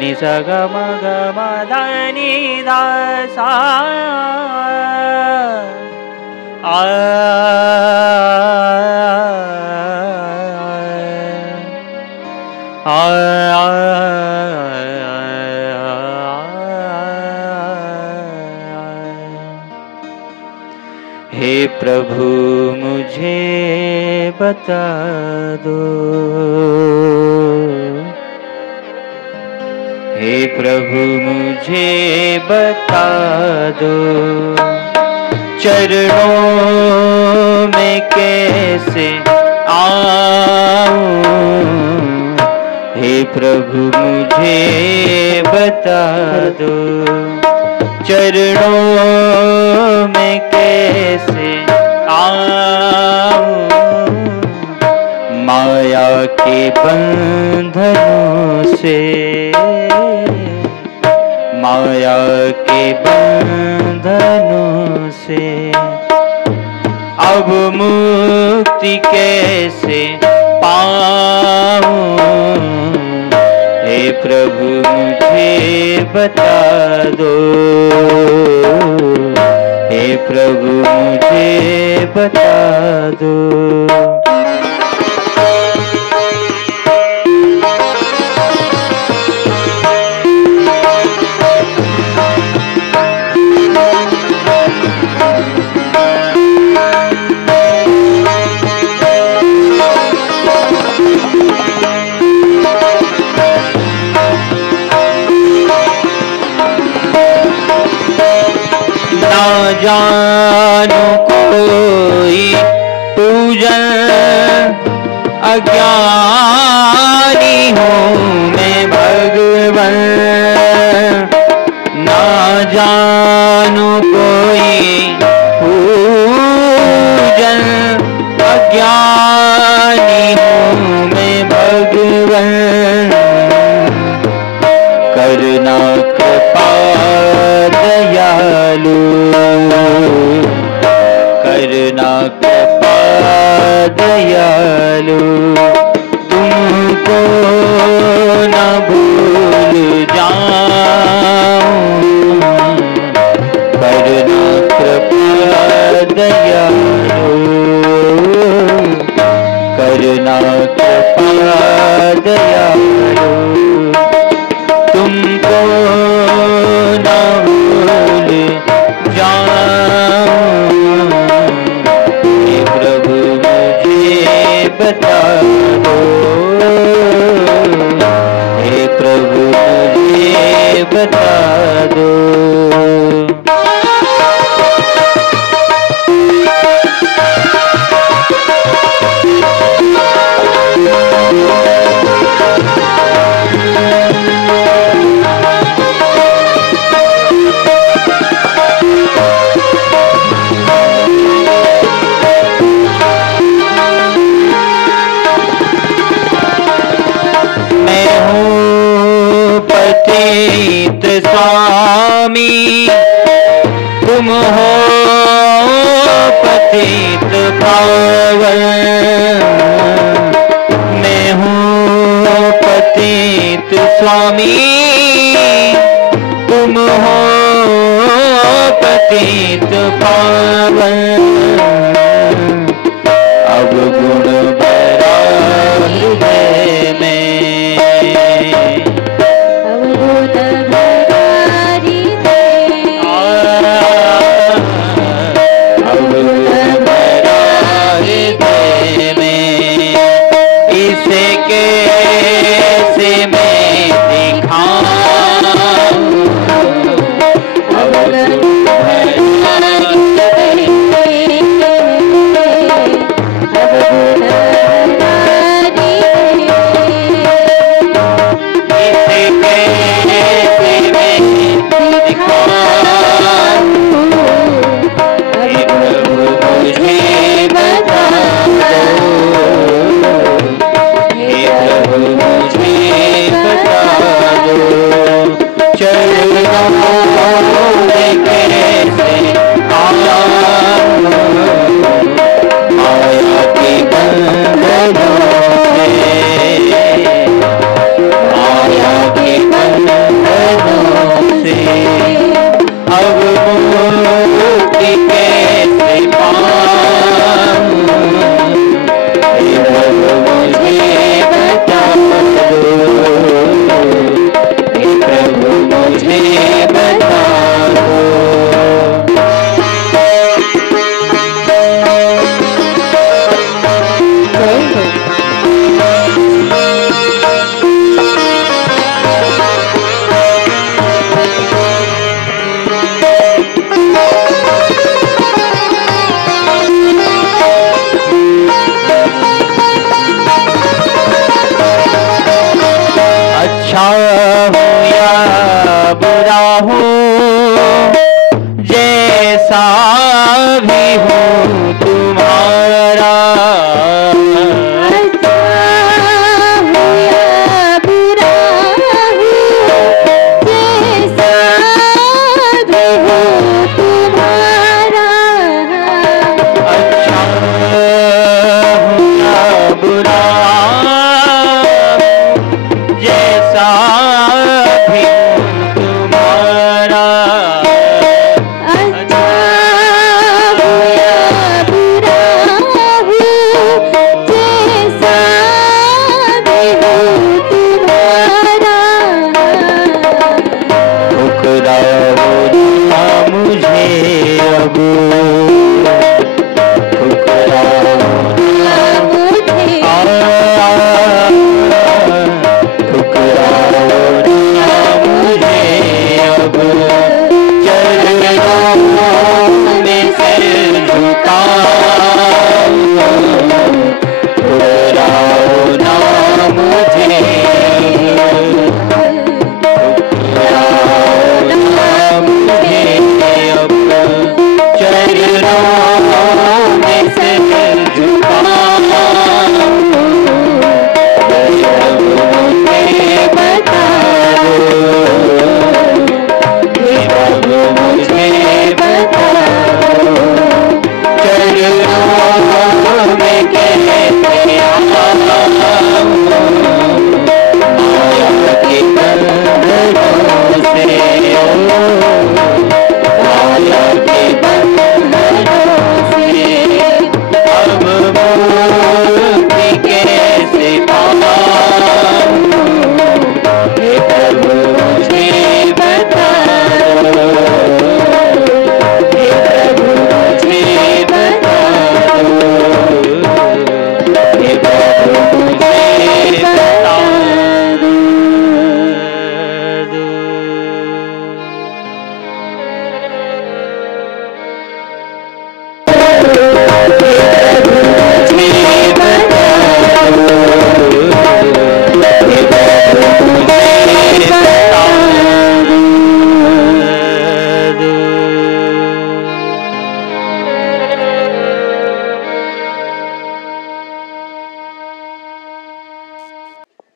नि स ग म ग म ध नि ध सा आ हे प्रभु मुझे बता दो, हे प्रभु मुझे बता दो, चरणों में कैसे आऊं, हे प्रभु मुझे बता दो, चरणों में कैसे आऊं, माया के बंधनों से, माया के बंधनों से अब मुक्ति कैसे पाऊं, हे प्रभु मुझे बता दो, हे प्रभु मुझे बता दो। जानो कोई पूजन अज्ञानी हूँ मैं भगवन, ना जानो कोई पूजन अज्ञानी हूँ मैं भगवन, करना कृपा दयालु, करना कृपा दयालु, तुमको न भूल जाऊं, करना कृपा दयालु, करना कृपा दयालु, तुमको न भूल जाऊं, हे प्रभु मुझे बता दो, हे प्रभु मुझे बता दो। स्वामी तुम हो पतित पावन, मैं हूँ पतित स्वामी तुम हो पतित पावन, अब गुण भरा हृदय में, कैसे मैं दिखाऊं, अब माया के करता हूँ, जैसा भी हूँ तुम्हारा।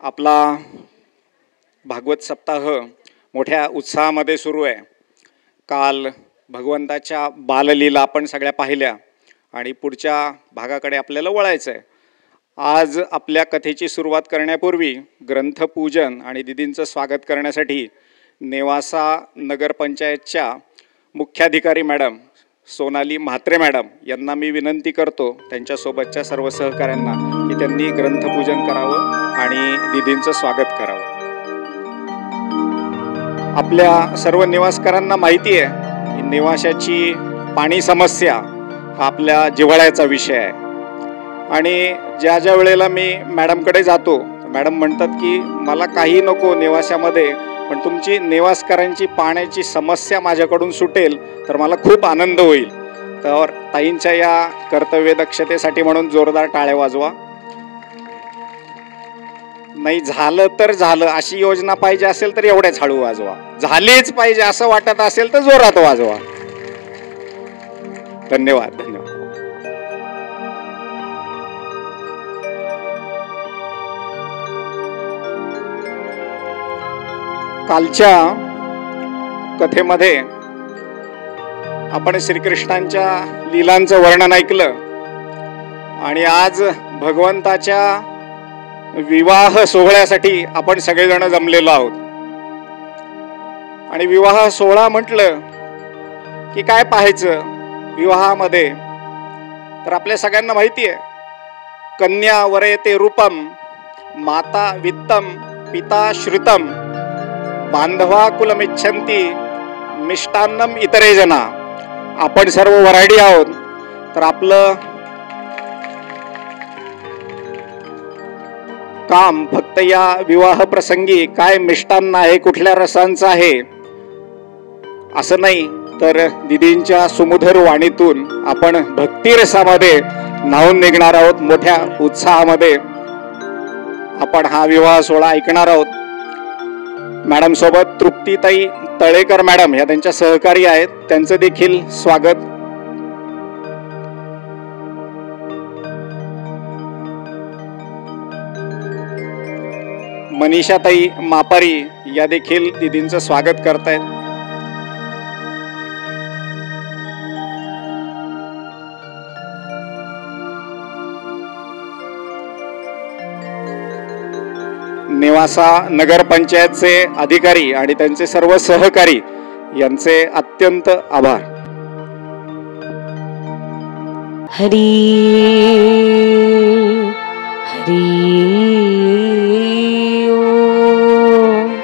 आपला भागवत सप्ताह मोठ्या उत्साहामध्ये सुरू आहे. काल भगवंताच्या बाललीला आपण सगळ्या पाहिल्या आणि पुढच्या भागाकडे आपल्याला वळायचं आहे. आज आपल्या कथेची सुरुवात करण्यापूर्वी ग्रंथपूजन आणि दीदींचं स्वागत करण्यासाठी नेवासा नगरपंचायतच्या मुख्याधिकारी मॅडम सोनाली म्हात्रे मॅडम यांना मी विनंती करतो, त्यांच्यासोबतच्या सर्व सहकाऱ्यांना, की त्यांनी ग्रंथपूजन करावं आणि दीदींचं स्वागत करावं. आपल्या सर्व निवासकारांना माहिती आहे की नेवाशाची पाणी समस्या हा आपल्या जिव्हाळ्याचा विषय आहे. आणि ज्या ज्या वेळेला मी मॅडमकडे जातो, मॅडम म्हणतात की मला काही नको नेवाशामध्ये, पण तुमची नेवासकरांची पाण्याची समस्या माझ्याकडून सुटेल तर मला खूप आनंद होईल. तर ताईंच्या या कर्तव्य दक्षतेसाठी म्हणून जोरदार टाळ्या वाजवा. नाही झालं तर झालं अशी योजना पाहिजे असेल तर एवढ्याच हळू वाजवा. झालीच पाहिजे असं वाटत असेल तर जोरात वाजवा. धन्यवाद. धन्यवाद. कालच्या कथेमध्ये आपण श्रीकृष्णांच्या लीलांचं वर्णन ऐकलं आणि आज भगवंताच्या विवाह सोहळ्यासाठी आपण सगळेजण जमलेलो आहोत. आणि विवाह सोहळा म्हटलं की काय पाहायचं विवाहामध्ये, तर आपल्या सगळ्यांना माहिती आहे, कन्या वरेते रूपम, माता वित्तम, पिता श्रुतम, बांधवा कुलमिच्छन्ति, मिष्टान्नम इतरे जना. आपण सर्व वऱ्हाडी आहोत, तर आपलं काम फक्त या विवाह प्रसंगी काय मिष्टान्न आहे, कुठल्या रसांचं आहे असं नाही, तर दीदींच्या सुमधुर वाणीतून आपण भक्ती रसामध्ये न्हावून निघणार आहोत. मोठ्या उत्साहामध्ये आपण हा विवाह सोहळा ऐकणार आहोत. मॅडम सोबत तृप्तीताई तळेकर मॅडम ह्या त्यांच्या सहकारी आहेत, त्यांचं देखील स्वागत. मनीषाताई मापारी या देखील दीदींचं स्वागत करतायत. नेवासा नगरपंचायतचे अधिकारी आणि त्यांचे सर्व सहकारी यांचे अत्यंत आभार. हरी हरी ओम.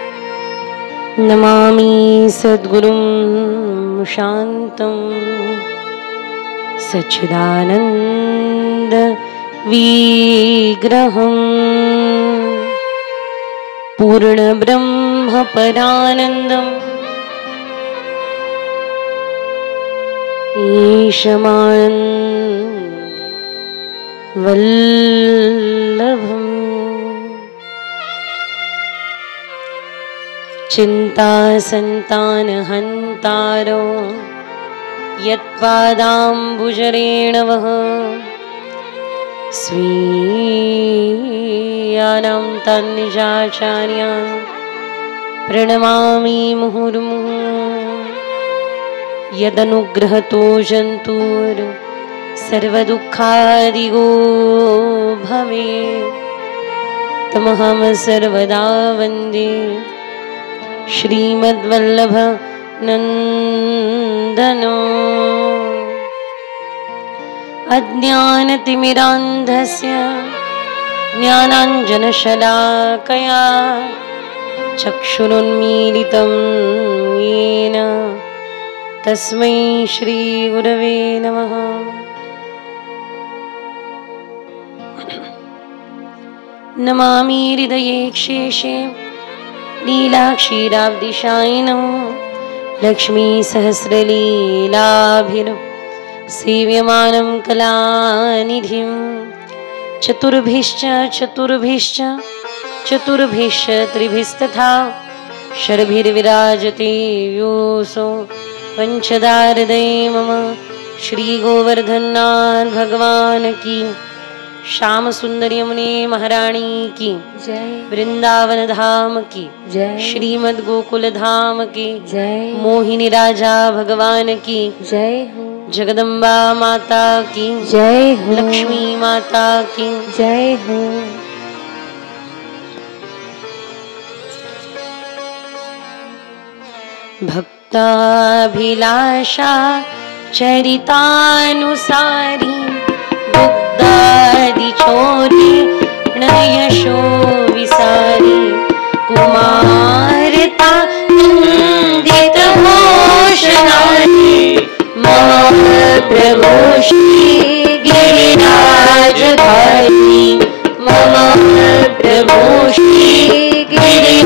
नमामि सद्गुरुं शान्तं सच्चिदानन्द विग्रहम् पूर्ण ब्रह्म परानन्दम् ईशमानन्द वल्लभम् चिन्ता सन्तान हन्तारो यत्पादाम्बुजरेणवः स्वीयानां तन्निजाचार्यान् प्रणमामि मुहुर्मुहुः. यदनुग्रहतो जन्तुर् सर्वदुःखादिगो भवेत् तमहं सर्वदा वन्दे श्रीमद्वल्लभ नन्दनो. अज्ञानतिमिरान्धस्य ज्ञानाञ्जनशलाकया चक्षुरुन्मीलितं येन तस्मै श्रीगुरवे नमः. नमामि हृदये क्षेशे लीलाक्षीराब्धिशायिनं लक्ष्मीसहस्रलीलाभिर् सेव्यमानं कलानिधिं चतुर्भिश्च चतुर्भिश्च चतुर्भिश्च त्रिभिस्तथा शर्भिर्विराजते व्योऽसौ पंचदाहृदये मम. श्री गोवर्धननाथ भगवान की, श्याम सुंदर यमुने महारानी की जय, वृंदावन धाम की जय, श्रीमद गोकुल धाम की जय, मोहिनी राजा भगवान की जय हो, जगदम्बा माता की जय हो, लक्ष्मी माता की जय हो. भक्ताभिलाषा चरितानुसारी दुग्धादि छोरी नयशो विसारी कुमारता नंदित भूषणानी मम प्रभु श्री गिरिराजधारी मम प्रभु श्री गिरिराजधारी.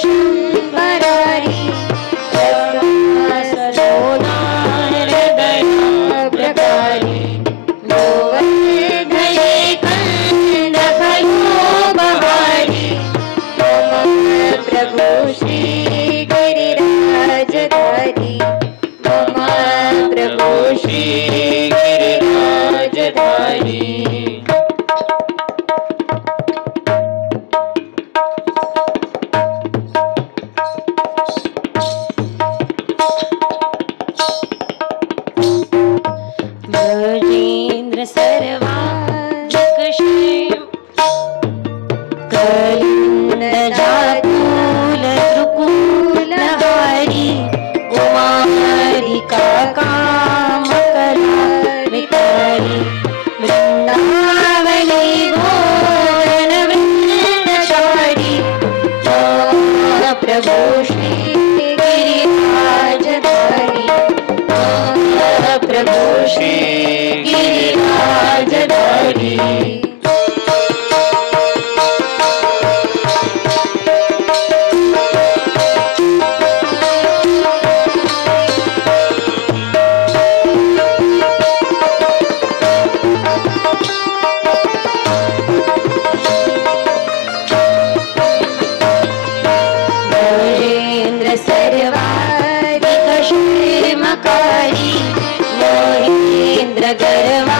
शंभरारी सलोना हृदय प्रकारी गोवर्धने कंद फलोपहारी मम प्रभु श्री गिरिराजधारी मम प्रभु श्री गिरिराजधारी ब्रजेन्द्र सर्वाधिक क्षेम कलिंद जातूल त्रिकूलहारी कुमारिका कामकला विकारी वृंदावनी घोरन वृंदचारी प्रभु श्री गिरिराजधारी प्रभु श्री गिरिराजधारी ब्रजेन्द्र सर्वाधिक क्षेमकारी महेन्द्र गर्वा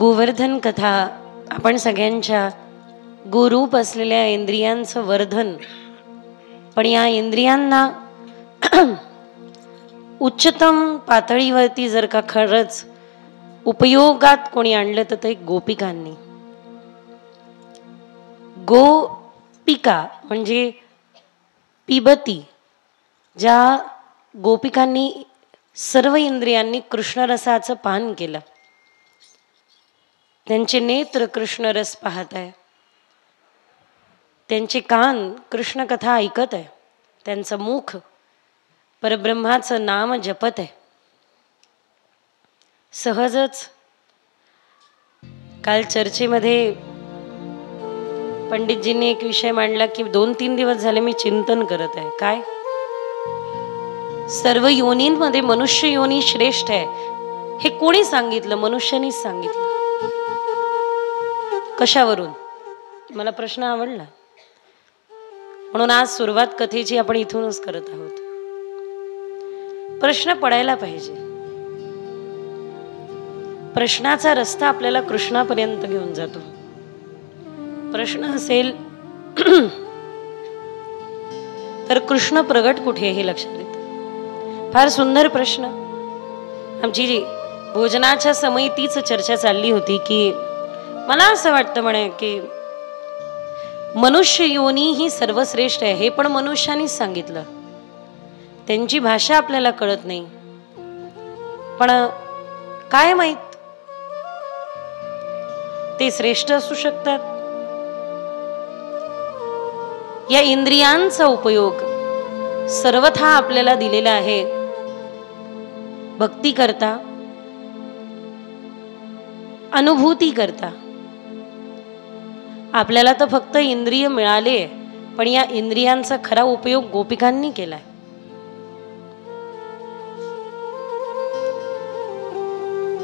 गोवर्धन कथा आपण सगळ्यांच्या गोरूप असलेल्या इंद्रियांचं वर्धन, पण या इंद्रियांना उच्चतम पातळीवरती जर का खरंच उपयोगात कोणी आणलं तर ते गोपिकांनी. गोपिका म्हणजे पिबती, ज्या गोपिकांनी सर्व इंद्रियांनी कृष्णरसाचं पान केलं, त्यांचे नेत्र कृष्णरस पाहत आहे, त्यांचे कान कृष्णकथा ऐकत आहे, त्यांचं मुख परब्रह्माचं नाम जपत आहे. सहजच काल चर्चेमध्ये पंडितजींनी एक विषय मांडला की 2-3 दिवस झाले मी चिंतन करत आहे. काय? सर्व योनींमध्ये मनुष्य योनी श्रेष्ठ आहे हे कोणी सांगितलं? मनुष्यानीच सांगितलं. कशावरून? मला प्रश्न आवडला, म्हणून आज सुरुवात कथेची आपण इथूनच करत आहोत. प्रश्न पडायला पाहिजे. प्रश्नाचा रस्ता आपल्याला कृष्णापर्यंत घेऊन जातो. प्रश्न असेल तर कृष्ण प्रगट कुठे हे लक्षात येतं. फार सुंदर प्रश्न. आमची जी भोजनाच्या समयी तीच चर्चा चालली होती की मला असं वाटतं म्हणे की मनुष्य योनी ही सर्वश्रेष्ठ आहे हे पण मनुष्यानीच सांगितलं. त्यांची भाषा आपल्याला कळत नाही, पण काय माहित ते श्रेष्ठ असू शकतात. या इंद्रियांचा उपयोग सर्वथा आपल्याला दिलेला आहे भक्ती करता, अनुभूती करता. आपल्याला तर फक्त इंद्रिय मिळाले, पण या इंद्रियांचा खरा उपयोग गोपिकांनी केलाय.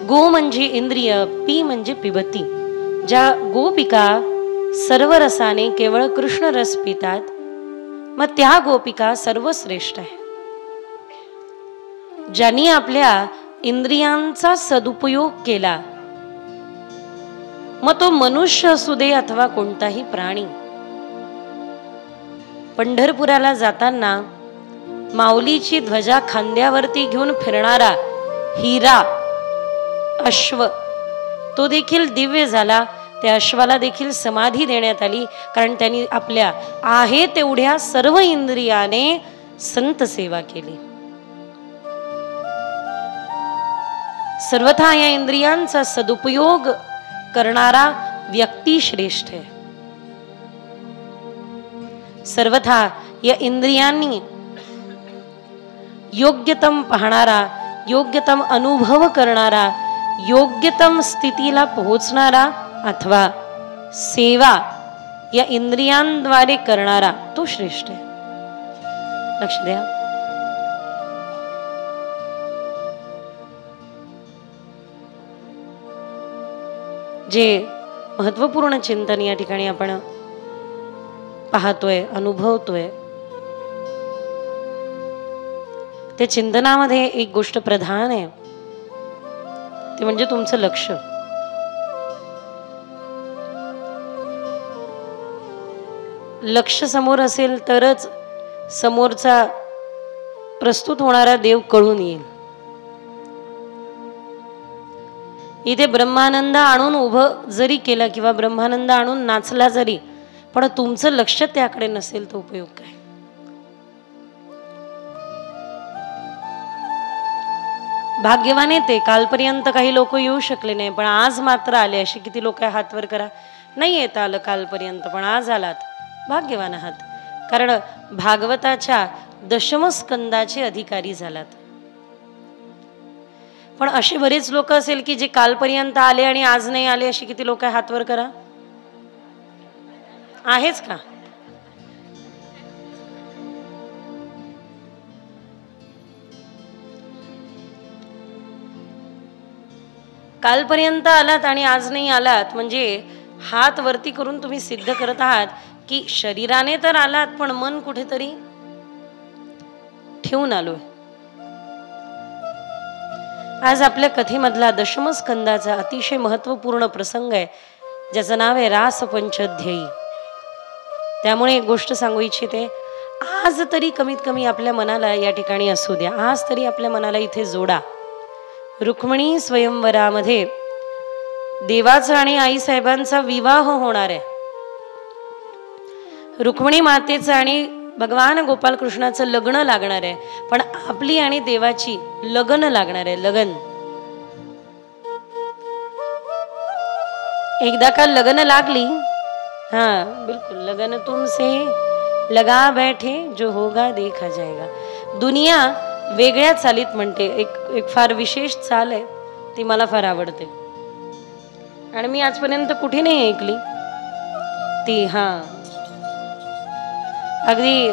गो म्हणजे इंद्रिय, पी म्हणजे पिबती. ज्या गोपिका सर्व रसाने केवळ कृष्ण रस पितात, मग त्या गोपिका सर्वश्रेष्ठ आहे. ज्यांनी आपल्या इंद्रियांचा सदुपयोग केला, मग तो मनुष्य असू दे अथवा कोणताही प्राणी. पंढरपुराला जाताना माऊलीची ध्वजा खांद्यावरती घेऊन फिरणारा हिरा अश्व, तो देखील दिव्य झाला. त्या अश्वाला देखील समाधी देण्यात आली, कारण त्यांनी आपल्या आहे तेवढ्या सर्व इंद्रियाने संत सेवा केली. सर्वथा या इंद्रियांचा सदुपयोग करणारा व्यक्ती श्रेष्ठ आहे. सर्वथा या इंद्रियांनी योग्यतम पाहणारा, योग्यतम अनुभव करणारा, योग्यतम स्थितीला पोहोचणारा अथवा सेवा या इंद्रियांद्वारे करणारा तो श्रेष्ठ आहे. लक्ष द्या. जे महत्वपूर्ण चिंतन या ठिकाणी आपण पाहतोय, अनुभवतोय, त्या चिंतनामध्ये एक गोष्ट प्रधान आहे, ते म्हणजे तुमचं लक्ष. लक्ष समोर असेल तरच समोरचा प्रस्तुत होणारा देव कळून येईल. इथे ब्रह्मानंद आणून उभं जरी केलं किंवा ब्रह्मानंद आणून नाचला जरी, पण तुमचं लक्ष त्याकडे नसेल तर उपयोग काय? भाग्यवान येते. कालपर्यंत काही लोक येऊ शकले नाही, पण आज मात्र आले. अशी किती लोक हात वर करा. नाही येता आलं कालपर्यंत, पण आज आलात, भाग्यवान आहात. कारण भागवताच्या दशम स्कंदाचे अधिकारी झालात. पण असे बरेच लोक असेल की जे कालपर्यंत आले आणि आज नाही आले, अशी किती लोक आहे? हात वर करा. आहेच का? कालपर्यंत आलात आणि आज नाही आलात म्हणजे हात वरती करून तुम्ही सिद्ध करत आहात की शरीराने तर आलात पण मन कुठेतरी ठेवून आलोय. आज आपल्या कथेमधला दशमस्कंदाचा अतिशय महत्वपूर्ण प्रसंग आहे, ज्याचं नाव आहे रास पंचध्येयी. त्यामुळे एक गोष्ट सांगू इच्छिते, आज तरी कमीत कमी आपल्या मनाला या ठिकाणी असू द्या, आज तरी आपल्या मनाला इथे जोडा. रुक्मिणी स्वयंवरामध्ये देवाचा आणि आईसाहेबांचा विवाह होणार आहे. रुक्मिणी मातेचं आणि भगवान गोपालकृष्णाचं लग्न लागणार आहे, पण आपली आणि देवाची लग्न लागणार आहे. लगन एकदा का लग्न लागली, हा बिलकुल, लगन तुमसे लगा बैठे जो होगा देखा जाएगा. दुनिया वेगळ्या चालीत म्हणते, एक फार विशेष चाल आहे, ती मला फार आवडते आणि मी आजपर्यंत कुठे नाही ऐकली ती. हा अगदी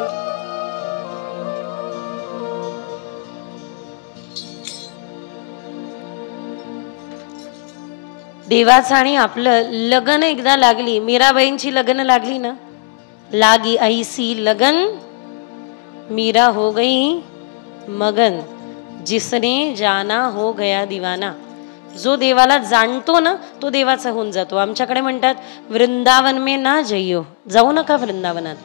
देवाचं आणि आपलं लगन एकदा लागली, मीराबाईंची लग्न लागली ना, लागी ऐसी लगन मीरा हो गई मगन, जिसने जाना हो गया दिवाना. जो देवाला जाणतो ना तो देवाचा होऊन जातो. आमच्याकडे म्हणतात वृंदावन में ना जइयो, जाऊ नका वृंदावनात.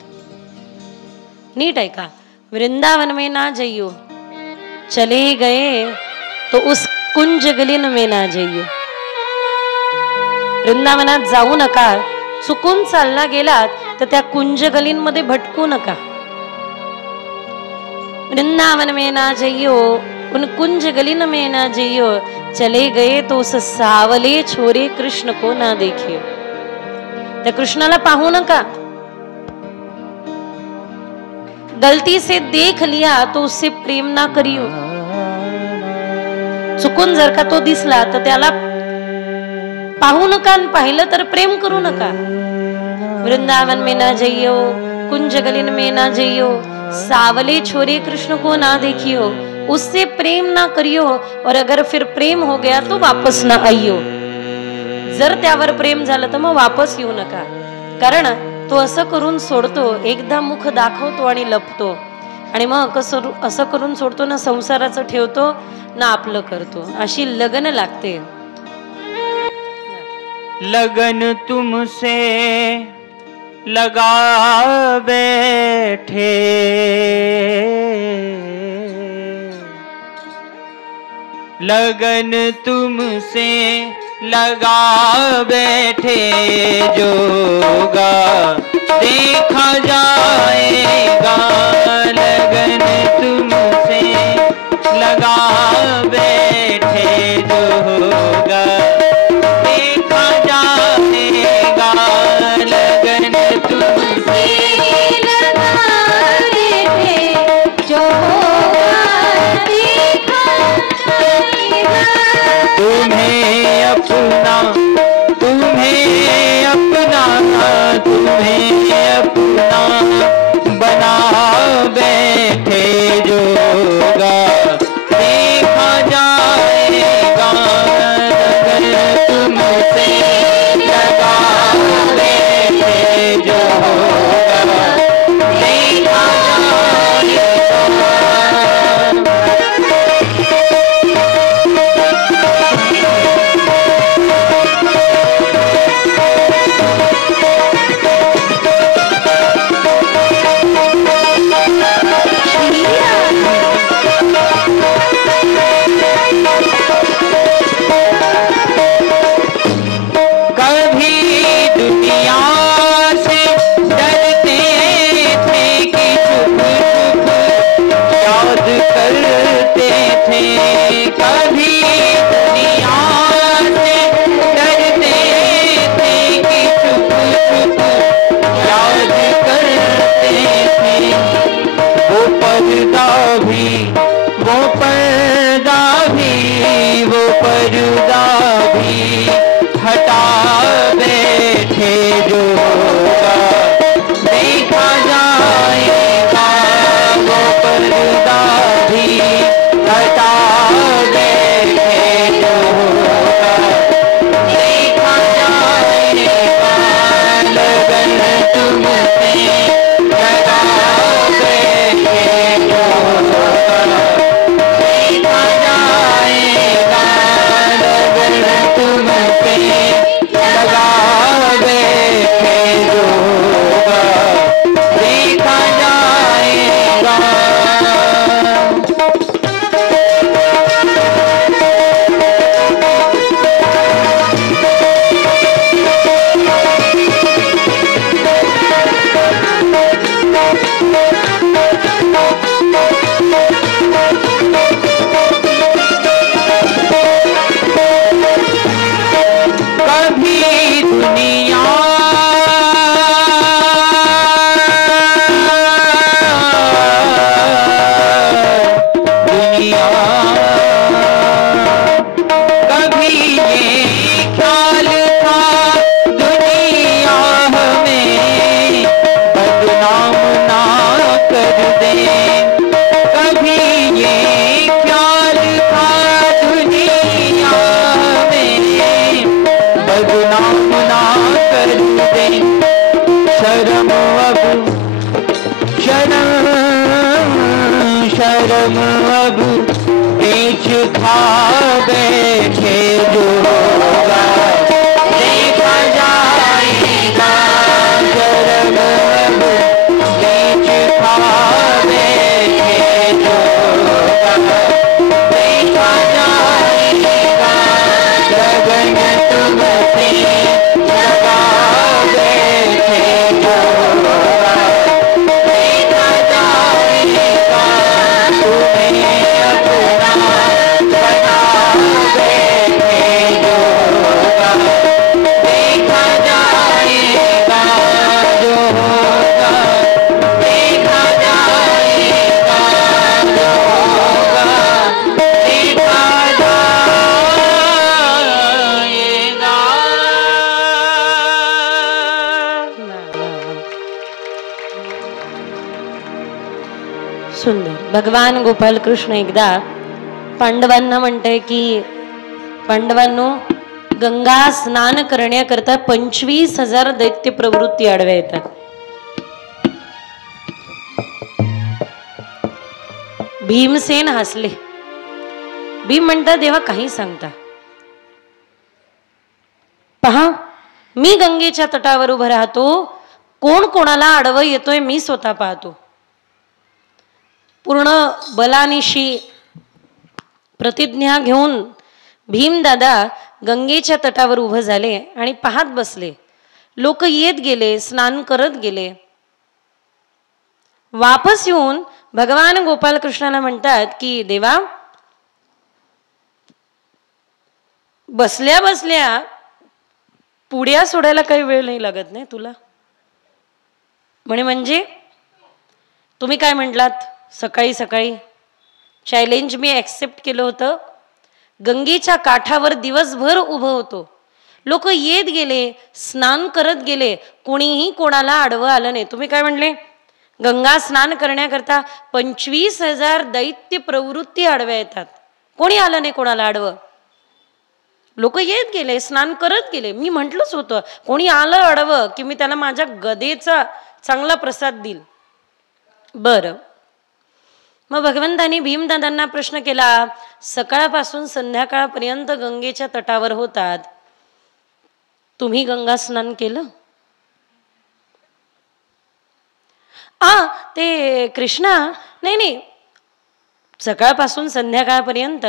नीट ऐका, वृंदावन में ना जइयो, चले गए तो उस कुंज गलीन में ना जइयो. वृंदावनात जाऊ नका, चुकून चालला गेलात तर त्या कुंज गलींमध्ये भटकू नका. वृंदावन में ना जइयो, उन कुंज गलीन में ना जइयो, चले गए तो उस सावले छोरे कृष्ण को ना देखियो. त्या कृष्णाला पाहू नका. गलती से देख लिया तो उससे प्रेम ना करियो. चुकून जर का तो दिसला तर त्याला पाहू नका, पाहिलं तर प्रेम करू नका. वृंदावन में ना जइयो, कुंज गलीन में ना जइयो, सावले छोरे कृष्ण को ना देखियो, उससे प्रेम ना करियो, और अगर फिर प्रेम हो गया तो वापस ना आइयो. जर त्यावर प्रेम झालं तर मग वापस येऊ नका, कारण तो असं करून सोडतो, एकदा मुख दाखवतो आणि लपतो, आणि मग असं करून सोडतो ना संसाराचं ठेवतो ना आपलं करतो. अशी लगन लागते. लगन तुमसे लगा बैठे, लगन तुमसे लगा बैठे, जोगा देखा जाएगा. लगन तुमसे लगा बैठे, जो होगा देखा जाएगा. लगन तुमसे लगा बैठे, जो होगा देखा जाएगा. तुम्हें अपना, तुम्हें अपना, तुम्हें अपना बना बैठे, जोगा देखा जाएगा. लगन तुमसे लगा बैठे, जो होगा देखा जाएगा. जन्म अब बीच था बैठे जो होगा देखा जाएगा। जन्म अब बीच था बैठे जो होगा देखा जाएगा। लगन तुमसे लगा बैठे जो होगा देखा जाएगा। तुम्हें अपना बना बैठे जो होगा देखा जाएगा। जो होगा देखा जाएगा। जो होगा देखा सुंदर. भगवान गोपाल कृष्ण एकदा पांडवांना म्हणताय की पांडवांनो, गंगा स्नान करण्याकरता 25,000 दैत्य प्रवृत्ती आडव्या येतात. भीमसेन हसले. भीम म्हणतात देवा काही सांगता. पहा, मी गंगेच्या तटावर उभं राहतो, कोण कोणाला आडवं येतोय मी स्वतः पाहतो. पूर्ण बलानिशी प्रतिज्ञा घेऊन भीमदादा गंगेच्या तटावर उभे झाले आणि पाहत बसले. लोक येत गेले, स्नान करत गेले. वापस येऊन भगवान गोपाल कृष्णाला म्हणतात की देवा, बसल्या बसल्या पुड्या सोडायला काही वेळ नाही लागत नाही तुला. म्हणजे तुम्ही काय म्हटलात सकाळी सकाळी? चॅलेंज मी ऍक्सेप्ट केलं होतं. गंगेच्या काठावर दिवसभर उभं होतो, लोक येत गेले, स्नान करत गेले, कोणीही कोणाला आडवं आलं नाही. तुम्ही काय म्हणले? गंगा स्नान करण्याकरता 25,000 दैत्य प्रवृत्ती आडव्या येतात, कोणी आलं नाही कोणाला आडवं. लोक येत गेले, स्नान करत गेले. मी म्हटलंच होतं कोणी आलं आडवं की मी त्याला माझ्या गदेचा चांगला प्रसाद देईल. बरं, मग भगवंतांनी भीमदादांना प्रश्न केला, सकाळपासून संध्याकाळपर्यंत गंगेच्या तटावर होतात, तुम्ही गंगा स्नान केलं? ते कृष्णा, नाही, सकाळपासून संध्याकाळपर्यंत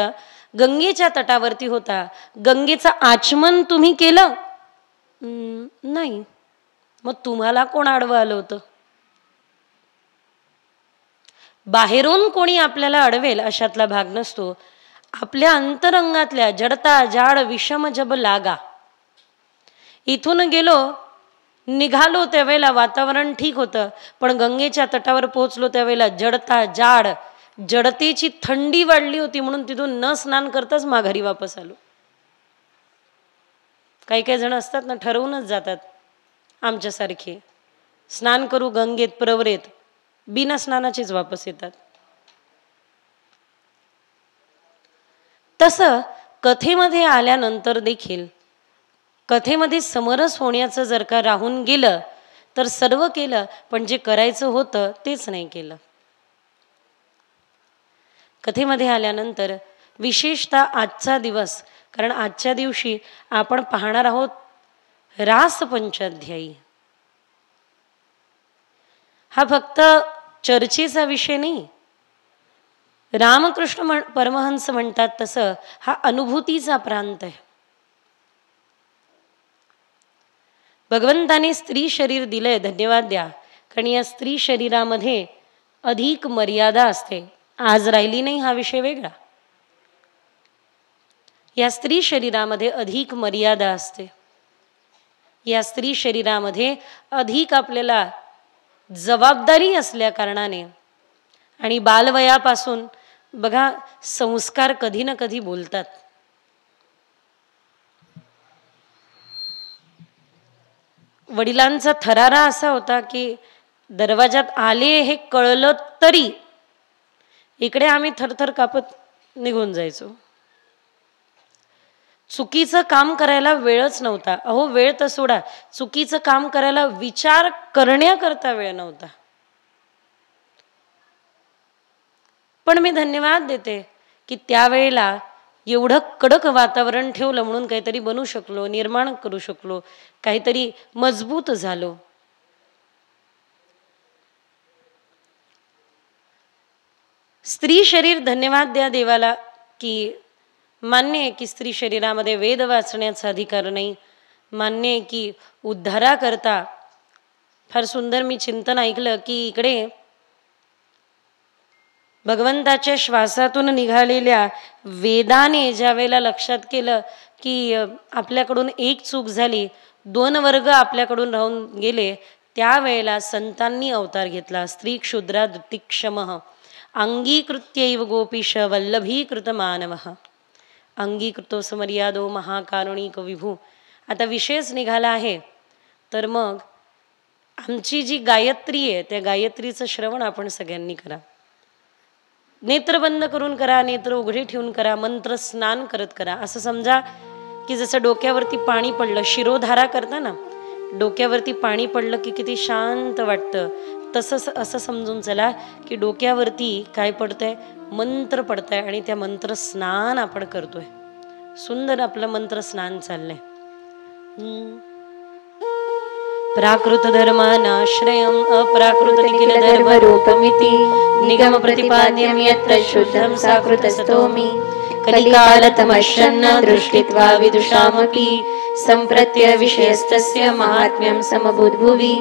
गंगेच्या तटावरती होता, गंगेचं आचमन तुम्ही केलं? नाही. मग तुम्हाला कोण आडवं आलं होतं? बाहेरून कोणी आपल्याला अडवेल अशातला भाग नसतो. आपल्या अंतरंगातल्या जडता जाड विषम जब लागा. इथून गेलो, निघालो त्यावेळेला वातावरण ठीक होतं, पण गंगेच्या तटावर पोहोचलो त्यावेळेला जडता जाड, जडतेची थंडी वाढली होती, म्हणून तिथून न स्नान करताच माघारी वापस आलो. काही काही जण असतात ना, ठरवूनच जातात आमच्यासारखे, स्नान करू गंगेत प्रवरेत, बिना स्नानाचीच वापस येतात. तसं कथेमध्ये आल्यानंतर देखील कथेमध्ये समरस होण्याचं जर का राहून गेलं तर सर्व केलं, पण जे करायचं होतं तेच नाही केलं. कथेमध्ये आल्यानंतर विशेषतः आजचा दिवस, कारण आजच्या दिवशी आपण पाहणार आहोत रास पंचाध्यायी. हा फक्त चर्चेचा विषय नाही. रामकृष्ण परमहंस म्हणतात तसं हा अनुभूतीचा प्रांत आहे. भगवंताने स्त्री शरीर दिलंय, धन्यवाद द्या, कारण या स्त्री शरीरामध्ये अधिक मर्यादा असते. आज राहिली नाही हा विषय वेगळा. या स्त्री शरीरामध्ये अधिक मर्यादा असते. या स्त्री शरीरामध्ये अधिक आपल्याला जबाबदारी असल्या कारणाने आणि बालवयापासून बघा संस्कार कधी ना कधी बोलतात. वडिलांचा थरारा असा होता की दरवाजात आले हे कळलं तरी इकडे आम्ही थरथर कापत निघून जायचो. चुकीचं काम करायला वेळच नव्हता. अहो वेळ तर सोडा, चुकीचं काम करायला विचार करण्याकरता वेळ नव्हता. पण मी धन्यवाद देते की त्यावेळेला एवढं कडक वातावरण ठेवलं म्हणून काहीतरी बनू शकलो, निर्माण करू शकलो, काहीतरी मजबूत झालो. स्त्री शरीर धन्यवाद द्या देवाला की मान्य आहे की स्त्री शरीरामध्ये वेद वाचण्याचा अधिकार नाही. मान्य आहे की उद्धाराकरता फार सुंदर मी चिंतन ऐकलं की इकडे भगवंताच्या श्वासातून निघालेल्या वेदाने ज्या वेळेला लक्षात केलं की आपल्याकडून एक चूक झाली, 2 वर्ग आपल्याकडून राहून गेले, त्यावेळेला संतांनी अवतार घेतला. स्त्री क्षुद्रा दुतिक्षमः अंगीकृत्यैव गोपीश वल्लभीकृत मानव अंगीकृतो समर्यादो महाकारुणिक विभू. आता विषयच निघाला आहे, तर मग आमची जी गायत्री आहे त्या गायत्रीचं श्रवण आपण सगळ्यांनी करा. नेत्र बंद करून करा, नेत्र उघडे ठेवून करा, मंत्र स्नान करत करा. असं समजा की जसं डोक्यावरती पाणी पडलं, शिरोधारा करता ना, डोक्यावरती पाणी पडलं की किती शांत वाटतं, तसंच असं समजून चला की डोक्यावरती काय पडतंय, मंत्र पडतंय आणि त्या मंत्र स्नान आपण करतोय. सुंदर आपलं मंत्र स्नान चाललंय. प्राकृत धर्मानाश्रयम् अप्राकृत निखिल धर्म रूपमिति निगम प्रतिपाद्यं यत्र शुद्धं साकृतस्तोमि कलिकालतमश्चन्न दृष्टित्वा विदुषामपि सम्प्रत्य विषयस्तस्य महात्म्यं समभूद्भुवि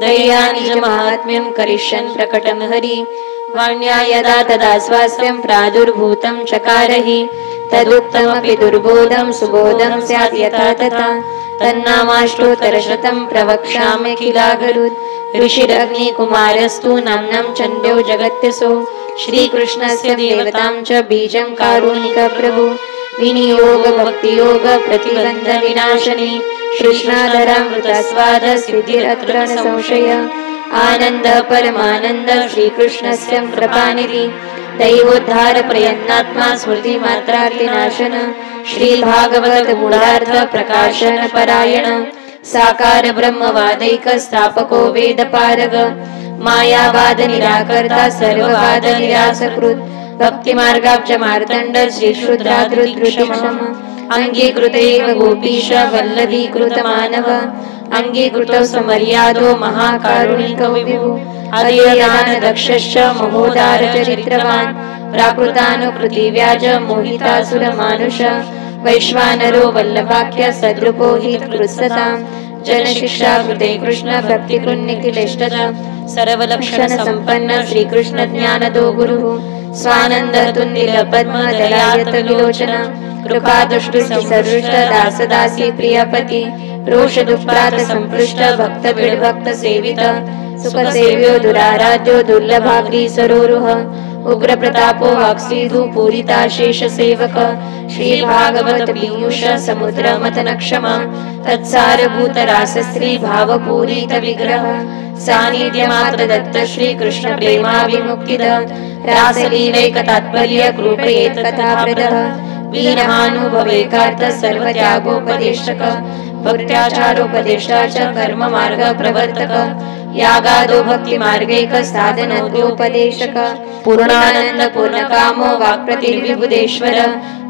दयया निज महात्म्यं करिष्यन् प्रकटं हरि वाण्या यदा तदा स्वास्यं प्रादुर्भूतं चकारहि तदुक्तमपि दुर्बोधं सुबोधं स्यात् यथा तथा तन्नामाष्टोत्तरशतं प्रवक्ष्यामि किलागरुत् ऋषिरग्निकुमारस्तु नाम्नं चन्द्यो जगत्यसो श्रीकृष्णस्य देवतां च बीजं कारुणिकप्रभु विनियोग भक्तियोग प्रतिबन्ध विनाशने कृष्णाधरामृतस्वाद सिद्धिरत्र न संशय आनन्द परमानन्द श्रीकृष्णस्य कृपानिधि दैवोद्धार प्रयत्नात्मा स्मृति मात्रार्तिनाशन श्री भागवत गुणार्थ प्रकाशन परायण साकार ब्रह्मवादैक स्थापको वेद पारग मायावाद निराकर्ता सर्ववाद निरासकृत भक्ति मार्गाब्ज मार्तंड श्री शुद्रादृतृषम अंगीकृतैव गोपीश वल्लभीकृत मानव अंगीकृतो समर्यादो महाकारुणिक विभु अदयदान दक्षश्च महोदार चरित्रवान् प्राकृतानुकृति व्याज मोहितासुर मानुष वैश्वानरो वल्लभाख्य सद्रूपो हितकृत्सतां जनशिक्षा कृते कृष्ण भक्ति कृन्निखिलेष्टज सर्वलक्षण संपन्न श्री कृष्ण ज्ञानदो गुरुः स्वानंद तुन्दिल पद्म दयायत विलोचन कृपा दुष्टु सरुष्ट दास दासी प्रियपति रोष दुष्प्रात संपृष्ट भक्त बिडभक्त सेवित सुख सेव्यो दुराराध्यो दुर्लभाग्री सरोरुह उग्र प्रतापो वाक्सीधु पूरिता शेष सेवक श्री भागवत पीयूष समुद्र मतन क्षमा तत्सार भूत रास स्त्री भाव पूरित विग्रह सानिध्य मात्र दत्त श्री कृष्ण प्रेमा विमुक्तिद रासलीलैक तात्पर्य कृपयेत कथाप्रदः वीरहानुभवेकार्थ सर्व त्यागोपदेशक भक्त्याचारोपदेष्टाच कर्म मार्ग प्रवर्तक यागादो भक्ति मार्गैक साधनोपदेशक पूर्णानंद पूर्णकामो वाक्प्रतिर्विबुधेश्वर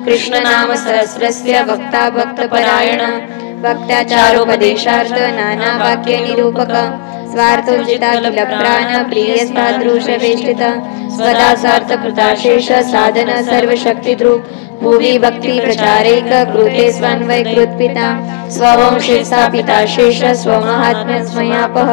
कृष्ण नाम सहस्रस्य वक्ता भक्त परायण भक्त्याचारोपदेशार्थ नाना वाक्य निरूपक स्वार्थोचिता किल प्राण प्रिय सादृश वेष्टित स्वदासार्थ कृताशेष साधन सर्वशक्ति ध्रुव भुवि भक्ति प्रचारेक कृते स्वन्वय कृत्पिता स्ववंशे स्थापिता शेष स्वमहात्म्य स्वयापः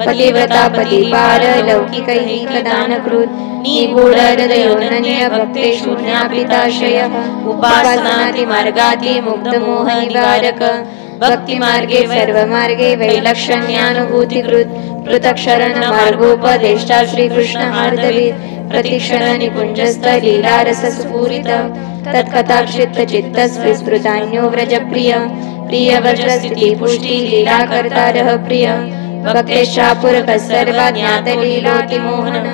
पतिव्रता पतिपार लौकिकैकदानकृत् निगूढ हृदयोऽनन्य भक्ते शून्यापिताशयः उपासनाति मार्गाति मुक्त मोह निवारक भक्ति मार्गे सर्व मार्गे वैलक्षण्यानुभूतिकृत पृथक् शरण मार्गोपदेष्टा श्री कृष्ण हार्दवीर प्रतिक्षण निकुंजस्थ लीला रस स्फुरित तत्कथाक्षिप्त चित्त विस्मृतान्यो व्रज प्रिय प्रिय वज्र स्थिति पुष्टि लीला कर्तारः प्रिय भक्तेशापुरक सर्वा ज्ञात लीलोति मोहन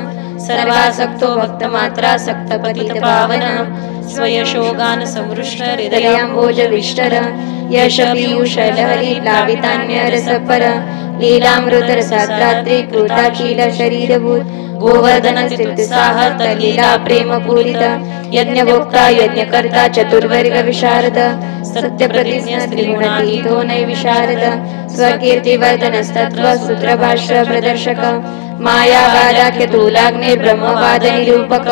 सर्वासक्तो भक्त मात्रा सक्त पतित पावन स्वयशोगान समृष्ट हृदयाम्भोज विष्टर यश पीयूष लहरी प्लावितान्य रसपर लीलामृत रसाद्रात्री कृताशील शरीरभूत गोवर्धन स्थितिसाहत लीला प्रेम पूरित यज्ञभोक्ता यज्ञकर्ता चतुर्वर्ग विशारद सत्य प्रतिज्ञ त्रिगुणातीतो नैविशारद स्वकीर्तिवर्धनस्तत्त्व सूत्रभाष्य प्रदर्शक माया वादाख्य तूलाग्नि ब्रह्मवाद निरूपक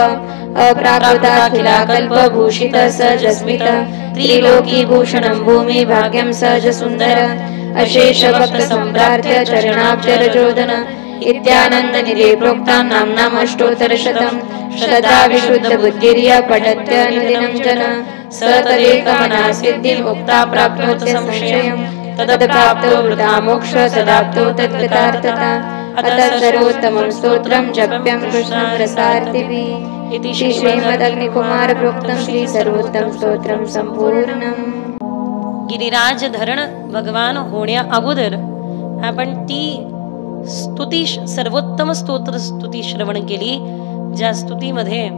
अप्राकृताखिला कल्पभूषित सहजस्मित त्रिलोकी भूषणं भूमि भाग्यं सहज सुंदर अशेष भक्त सम्प्रार्थ्य चरणाब्जरजोदन इत्यानंद निधे प्रोक्ता नाम्नाम अष्टोत्तरशतम् श्रद्धा विशुद्ध बुद्धिर्य पठत्यनुदिनं जन स तदेकमना सिद्धिं मुक्ता प्राप्नोति संशयम् तदप्राप्तो वृथा मोक्ष तदाप्तो तद्गतार्थता अतः सर्वोत्तमं स्तोत्रं जप्यं कृष्णरसार्थिभिः इति श्री श्रीमदग्निकुमार प्रोक्तं श्री सर्वोत्तम स्तोत्रं संपूर्णम्. गिरिराज धरण भगवान होण्या अगोदर आपण ती स्तुती सर्वोत्तम स्तोत्र स्तुती श्रवण केली, ज्या स्तुतीमध्ये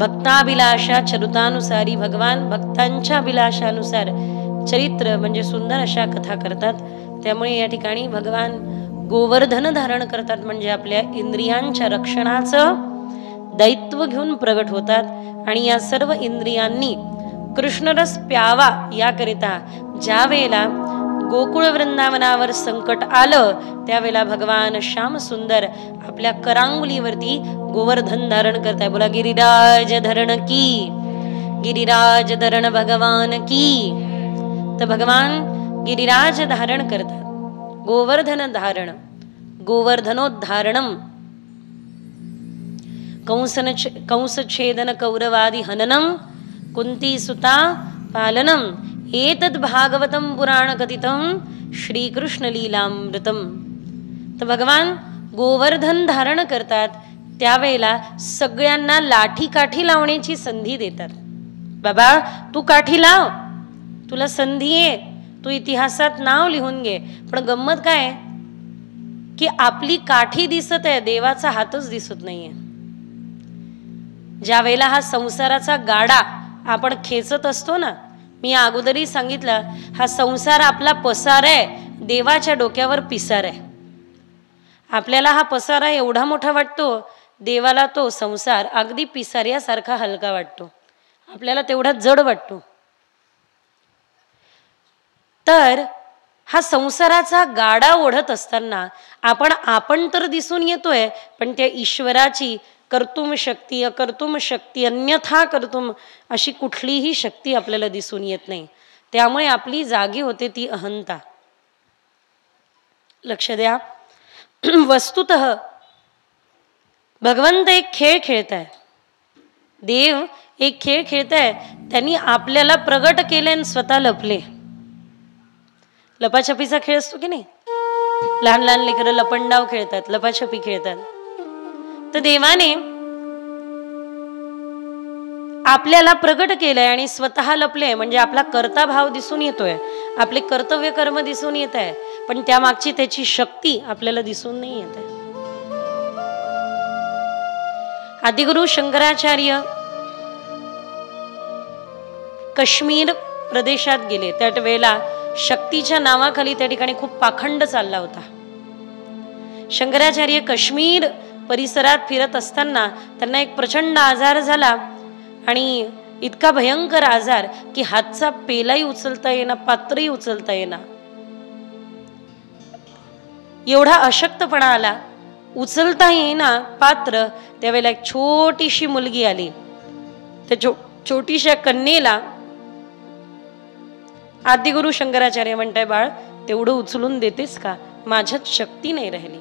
भक्ताभिलाषा चरितानुसारी भगवान भक्तांच्या अभिलाषानुसार चरित्र म्हणजे सुंदर अशा कथा करतात. त्यामुळे या ठिकाणी भगवान गोवर्धन धारण करतात, म्हणजे आपल्या इंद्रियांच्या रक्षणाचं दायित्व घेऊन प्रगट होतात आणि या सर्व इंद्रियांनी कृष्णरस प्यावा याकरिता ज्या वेळेला गोकुळ वृंदावनावर संकट आलं त्यावेळेला भगवान श्याम सुंदर आपल्या करांगुलीवरती गोवर्धन धारण करताय. बोला गिरिराज धरण की, गिरिराज धरण भगवान की. तर भगवान गिरिराज धारण करतात, गोवर्धन धारण, गोवर्धनोद्धारणम, कंसछेदन कौरवादि हननम, कुंती सुता पालनम, एतद् भागवतम पुराण कथितम श्रीकृष्ण लीलामृतम. तर भगवान गोवर्धन धारण करतात त्यावेळेला सगळ्यांना लाठी काठी लावण्याची संधी देतात. बाबा तू काठी लाव, तुला संधी आहे, तू इतिहासात नाव लिहून घे. पण गंमत काय की आपली काठी दिसत आहे, देवाचा हातच दिसत नाहीये. ज्या वेळेला हा संसाराचा गाडा आपण खेचत असतो ना, मी अगोदरही सांगितलं, हा संसार आपला पसार आहे, देवाच्या डोक्यावर पिसार आहे. आपल्याला हा पसारा एवढा मोठा वाटतो, देवाला तो संसार अगदी पिसाऱ्यासारखा हलका वाटतो, आपल्याला तेवढा जड वाटतो. तर हा संसाराचा गाडा ओढत असताना आपण तर दिसून येतोय, पण त्या ईश्वराची कर्तुम शक्ती, अकर्तुम शक्ती, अन्यथा कर्तुम अशी कुठलीही शक्ती आपल्याला दिसून येत नाही. त्यामुळे आपली जागी होते ती अहंता. लक्ष द्या, वस्तुतः भगवंत एक खेळ खेळताय, देव एक खेळ खेळताय. त्यांनी आपल्याला प्रगट केले आणि स्वतः लपले. लपाछपीचा खेळ असतो की नाही, लहान लहान लेकरं लपंडाव खेळतात, लपाछपी खेळतात. तर देवाने आपल्याला प्रगट केलंय आणि स्वतः लपले, म्हणजे आपला कर्ता भाव दिसून येतोय, आपले कर्तव्य कर्म दिसून येत आहे, पण त्यामागची त्याची शक्ती आपल्याला दिसून नाही येत आहे. आदिगुरु शंकराचार्य काश्मीर प्रदेशात गेले. त्या वेळेला शक्तीच्या नावाखाली त्या ठिकाणी खूप पाखंड चालला होता. शंकराचार्य काश्मीर परिसरात फिरत असताना त्यांना एक प्रचंड आजार झाला आणि इतका भयंकर आजार की हातचा पेलाही उचलता येईना, पात्रही उचलता येईना. एवढा अशक्तपणा आला, उचलता येईना पात्र. त्यावेळेला एक छोटीशी मुलगी आली. त्या छोटीशा कन्येला आदिगुरु शंकराचार्य म्हणताय, बाळ तेवढं उचलून देतेस का, माझ्यात शक्ती नाही राहिली.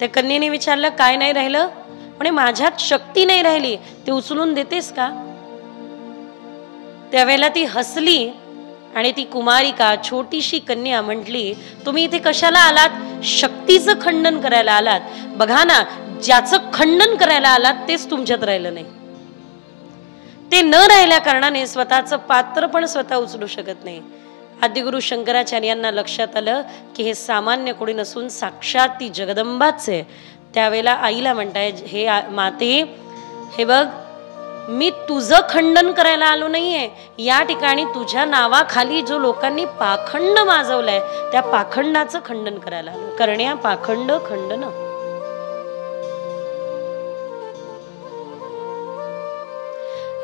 त्या कन्येने विचारलं, काय नाही राहिलं? म्हणे माझ्यात शक्ती नाही राहिली, ते उचलून देतेस का? त्यावेळेला ती हसली आणि ती कुमारिका छोटीशी कन्या म्हटली, तुम्ही इथे कशाला आलात? शक्तीचं खंडन करायला आलात. बघा ना, ज्याचं खंडन करायला आलात तेच तुमच्यात राहिलं नाही. ते न राहिल्या कारणाने स्वतःचं पात्र पण स्वतः उचलू शकत नाही. आदिगुरु शंकराचार्यांना लक्षात आलं की हे सामान्य कोणी नसून साक्षात ती जगदंबाच आहे. त्यावेळेला आईला म्हणताय, हे माते, हे बघ मी तुझं खंडन करायला आलो नाहीये, या ठिकाणी तुझ्या नावाखाली जो लोकांनी पाखंड माजवलाय त्या पाखंडाचं खंडन करायला आलो. करण्या पाखंड खंडन.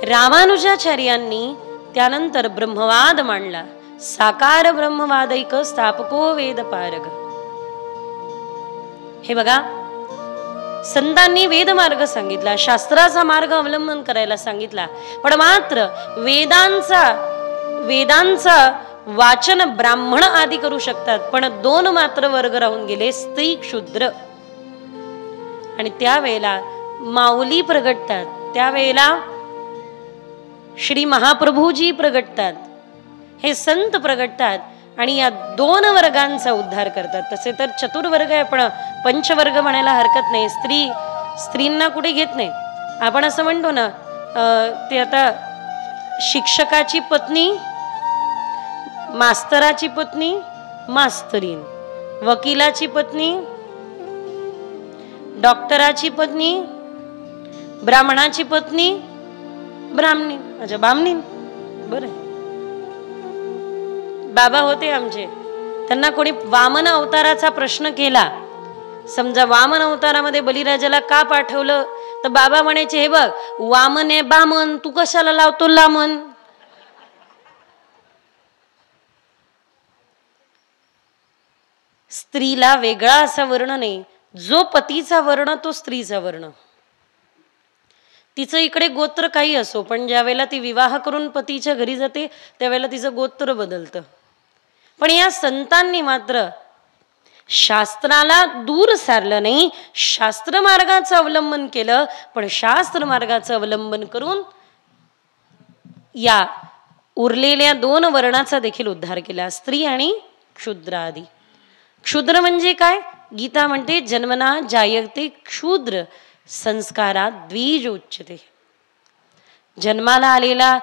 रामानुजाचार्यांनी त्यानंतर ब्रह्मवाद मांडला. साकार ब्रह्मवादैक स्थापको वेद पारग. हे बघा, संतांनी वेद मार्ग सांगितला, शास्त्राचा मार्ग अवलंबन करायला सांगितला, पण मात्र वेदांचा वाचन ब्राह्मण आदी करू शकतात, पण 2 मात्र वर्ग राहून गेले, स्त्री क्षुद्र. आणि त्यावेळेला माऊली प्रगटतात, त्यावेळेला श्री महाप्रभूजी प्रगटतात, हे संत प्रगटतात आणि या 2 वर्गांचा उद्धार करतात. तसे तर चतुर्वर्ग आहे, पण पंचवर्ग म्हणायला हरकत नाही. स्त्रींना कुठे घेत नाही. आपण असं म्हणतो ना, ते आता शिक्षकाची पत्नी, मास्तराची पत्नी मास्तरीन, वकिलाची पत्नी, डॉक्टराची पत्नी, ब्राह्मणाची पत्नी ब्राह्मणी. अच्छा, बामणी. बरं, बाबा होते आमचे, त्यांना कोणी वामन अवताराचा प्रश्न केला. समजा वामन अवतारामध्ये बलिराजाला का पाठवलं, तर बाबा म्हणायचे, हे बघ, वामन आहे बामन, तू कशाला लावतो लामन. स्त्रीला वेगळा असा वर्ण नाही. जो पतीचा वर्ण तो स्त्रीचा वर्ण. तिचं इकडे गोत्र काही असो, पण ज्या वेळेला ती विवाह करून पतीच्या घरी जाते त्यावेळेला तिचं गोत्र बदलतं. पण या संतांनी मात्र शास्त्राला दूर सारलं नाही, शास्त्र मार्गाचं अवलंबन केलं, पण शास्त्र मार्गाचं अवलंबन करून या उरलेल्या 2 वर्णाचा देखील उद्धार केला, स्त्री आणि क्षुद्र आदी. क्षुद्र म्हणजे काय? गीता म्हणते, जन्मना जायते क्षुद्र संस्कारात द्विज उच्यते. जन्माला आलेला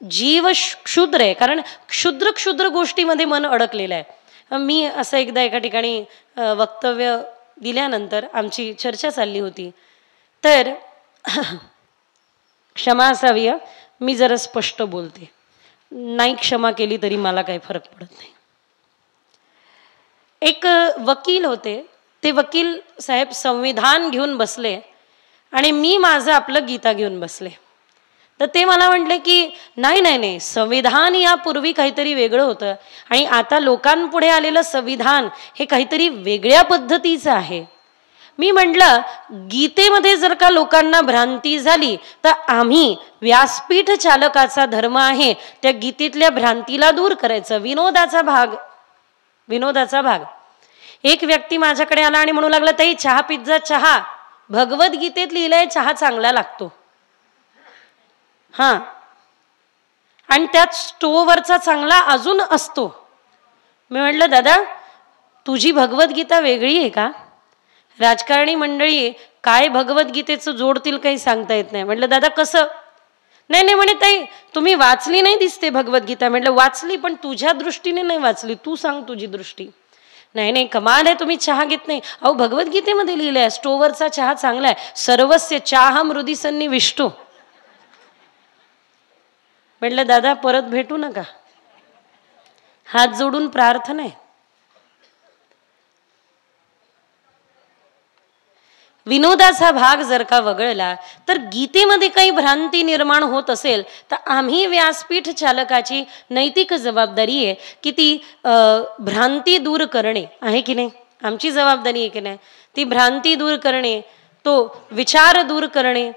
जीव क्षुद्र आहे, कारण क्षुद्र गोष्टीमध्ये मन अडकलेलं आहे. मी असं एकदा एका ठिकाणी वक्तव्य दिल्यानंतर आमची चर्चा चालली होती, तर क्षमा असावी, मी जरा स्पष्ट बोलते, नाही क्षमा केली तरी मला काही फरक पडत नाही. एक वकील होते, ते वकील साहेब संविधान घेऊन बसले आणि मी माझं आपलं गीता घेऊन बसले. तर ते मला म्हटले की नाही, संविधान यापूर्वी काहीतरी वेगळं होतं आणि आता लोकांपुढे आलेलं संविधान हे काहीतरी वेगळ्या पद्धतीचं आहे. मी म्हटलं, गीतेमध्ये जर का लोकांना भ्रांती झाली तर आम्ही व्यासपीठ चालकाचा धर्म आहे त्या गीतेतल्या भ्रांतीला दूर करायचं. विनोदाचा भाग. एक व्यक्ती माझ्याकडे आला आणि म्हणू लागला, ताई चहा पिझ्झा चहा, भगवद्गीतेत लिहिलंय चहा चांगला लागतो. हा, आणि त्यात स्टोवरचा चांगला अजून असतो. मी म्हटलं, दादा तुझी भगवद्गीता वेगळी आहे का? राजकारणी मंडळी काय भगवद्गीतेचं जोडतील काही सांगता येत नाही. म्हटलं, दादा कसं? नाही म्हणे, ताई तुम्ही वाचली नाही दिसते भगवद्गीता. म्हटलं, वाचली, पण तुझ्या दृष्टीने नाही वाचली, तू सांग तुझी दृष्टी. नाही कमाल आहे, तुम्ही चहा घेत नाही. अहो भगवद्गीतेमध्ये लिहिलंय स्टोवरचा चहा चांगला आहे, सर्वस्य चहा मृदी सन्निविष्टो. म्हटलं, दादा परत भेटू नका, हात जोडून प्रार्थना आहे. विनोदाचा भाग जर का वगळला तर गीतेमध्ये काही भ्रांती निर्माण होत असेल तर आम्ही व्यासपीठ चालकाची नैतिक जबाबदारी आहे की ती भ्रांती दूर करणे आहे की नाही. आमची जबाबदारी आहे की नाही. ती भ्रांती दूर करणे, तो विचार दूर करणे.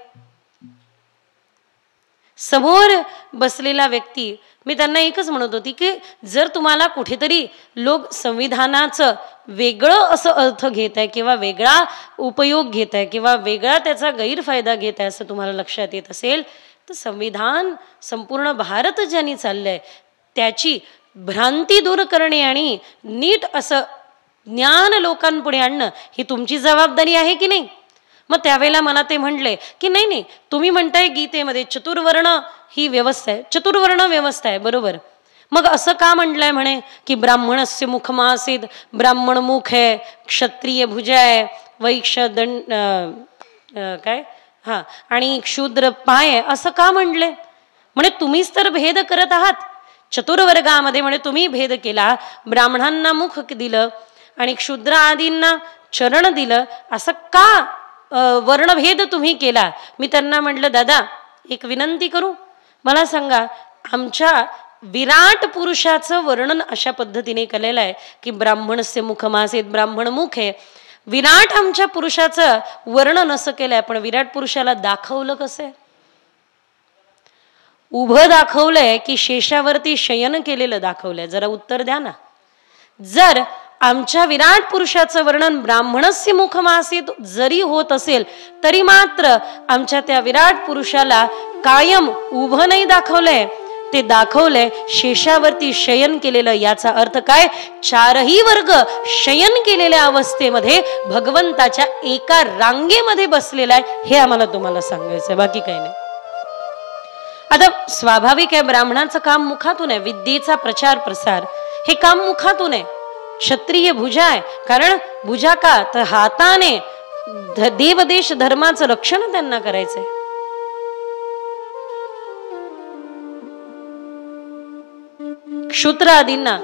समोर बसलेला व्यक्ती, मी त्यांना एकच म्हणत होती की जर तुम्हाला कुठेतरी लोक संविधानाचं वेगळं असं अर्थ घेत आहे किंवा वेगळा उपयोग घेत आहे किंवा वेगळा त्याचा गैरफायदा घेत आहे असं तुम्हाला लक्षात येत असेल तर संविधान संपूर्ण भारत ज्यांनी चाललंय त्याची भ्रांती दूर करणे आणि नीट असं ज्ञान लोकांपुढे आणणं ही तुमची जबाबदारी आहे की नाही. मग त्यावेळेला मला ते म्हणले की नाही तुम्ही म्हणताय गीतेमध्ये चतुर्वर्ण ही व्यवस्था आहे, चतुर्वर्ण व्यवस्था आहे बरोबर, मग असं का म्हटलंय म्हणे की ब्राह्मणस्य मुखमासीद, ब्राह्मण मुख आहे, क्षत्रिय भुजा आहे, वैश्य दंड काय हा, आणि क्षुद्र पाय असं का म्हणले? म्हणे तुम्हीच तर भेद करत आहात चतुर्वर्गामध्ये. म्हणे तुम्ही भेद केला, ब्राह्मणांना मुख दिलं आणि क्षुद्र आदींना चरण दिलं, असं का वर्णभेद तुम्ही केला? मी त्यांना म्हटलं, दादा एक विनंती करू, मला सांगा, आमच्या विराट पुरुषाचं वर्णन अशा पद्धतीने केलेलं आहे की ब्राह्मणस्य मुखमासेत, ब्राह्मण मुख आहे. विराट आमच्या पुरुषाचं वर्णन असं केलंय, पण विराट पुरुषाला दाखवलं कसं? उभं दाखवलंय की शेषावरती शयन केलेलं दाखवलंय? जरा उत्तर द्या ना. जर आमच्या विराट पुरुषाचं वर्णन ब्राह्मणस्य मुखमासीत जरी होत असेल तरी मात्र आमच्या त्या विराट पुरुषाला कायम उभं नाही दाखवलंय, ते दाखवलंय शेषावरती शयन केलेलं. याचा अर्थ काय? चारही वर्ग शयन केलेल्या अवस्थेमध्ये भगवंताच्या एका रांगेमध्ये बसलेला आहे, हे आम्हाला तुम्हाला सांगायचंय, बाकी काही नाही. आता स्वाभाविक आहे, ब्राह्मणाचं काम मुखातून आहे, विद्येचा प्रचार प्रसार हे काम मुखातून आहे. क्षत्रिय भुजा आहे, कारण भुजा का तर हाताने देवदेश धर्माचं रक्षण त्यांना करायचंय. क्षुद्र आदींना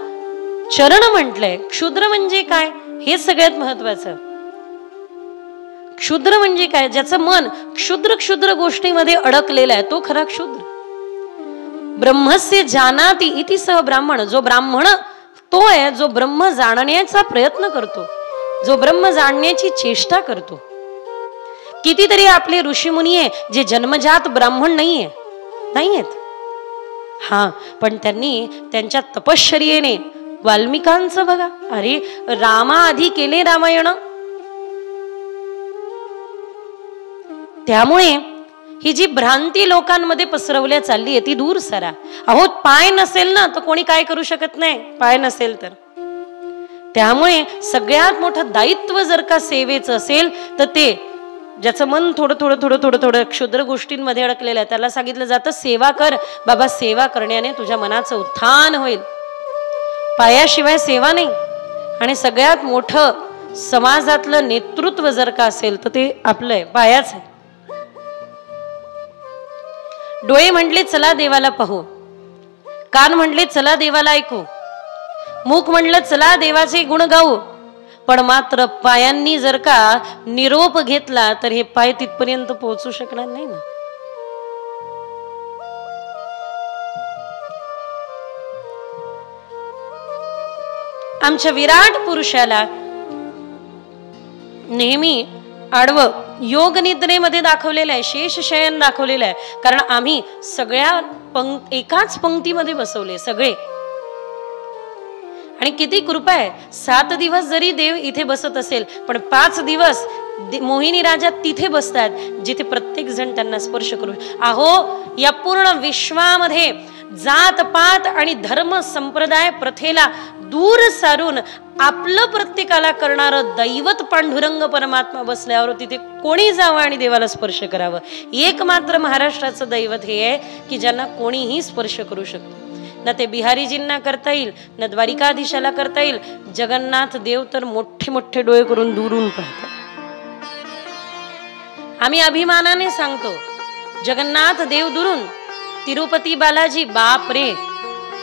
चरण म्हटलंय. क्षुद्र म्हणजे काय हे सगळ्यात महत्वाचं. क्षुद्र म्हणजे काय? ज्याचं मन क्षुद्र क्षुद्र गोष्टीमध्ये अडकलेलं आहे तो खरा क्षुद्र. ब्रह्मस्य जानाति इति सह ब्राह्मण. जो ब्राह्मण तो आहे जो ब्रह्म जाणण्याचा प्रयत्न करतो, जो ब्रह्म जाणण्याची चेष्टा करतो. कितीतरी आपले ऋषीमुनी आहे जे जन्मजात ब्राह्मण नाहीयेत, हा, पण त्यांनी त्यांच्या तपश्चर्येने, वाल्मिकांचं बघा, अरे रामाआधी केले रामायण. त्यामुळे ही जी भ्रांती लोकांमध्ये पसरवल्या चालली आहे ती दूर सरा. अहो, पाय नसेल ना तर कोणी काय करू शकत नाही, पाय नसेल तर. त्यामुळे सगळ्यात मोठं दायित्व जर का सेवेचं असेल तर ते ज्याचं मन थोडं थोडं थोडं थोडं थोडं क्षुद्र गोष्टींमध्ये अडकलेलं आहे त्याला सांगितलं जातं सेवा कर बाबा. सेवा करण्याने तुझ्या मनाचं उत्थान होईल, पायाशिवाय सेवा नाही. आणि सगळ्यात मोठं समाजातलं नेतृत्व जर का असेल तर ते आपलं आहे, पायाच आहे. डोळे म्हटले चला देवाला पाहू, कान म्हटले चला देवाला ऐकू, मुख म्हटलं चला देवाचे गुण गाऊ, पण मात्र पायांनी जर का निरोप घेतला तर हे पाय तिथपर्यंत पोहोचू शकणार नाही ना. आमच्या विराट पुरुषाला नेहमी आडवं योग निद्रेमध्ये दाखवलेलं आहे, शेष शयन दाखवलेलं आहे. कारण आम्ही सगळ्या एकाच पंक्तीमध्ये बसवले सगळे. आणि किती कृपा आहे, 7 दिवस जरी देव इथे बसत असेल पण 5 दिवस मोहिनी राजा तिथे बसतात जिथे प्रत्येक जण त्यांना स्पर्श करू. अहो, या पूर्ण विश्वामध्ये जात पात आणि धर्म संप्रदाय प्रथेला दूर सारून आपलं प्रत्येकाला करणारं दैवत पांडुरंग परमात्मा बसल्यावर तिथे कोणी जावं आणि देवाला स्पर्श करावं. एक मात्र महाराष्ट्राचं दैवत हे आहे की ज्यांना कोणीही स्पर्श करू शकतो. ना ते बिहारीजींना करता येईल, ना द्वारिकाधीशाला करता येईल. जगन्नाथ देव तर मोठे मोठे डोळे करून दुरून पाहतात. आम्ही अभिमानाने सांगतो जगन्नाथ देव दुरून, तिरुपती बालाजी, बाप रे,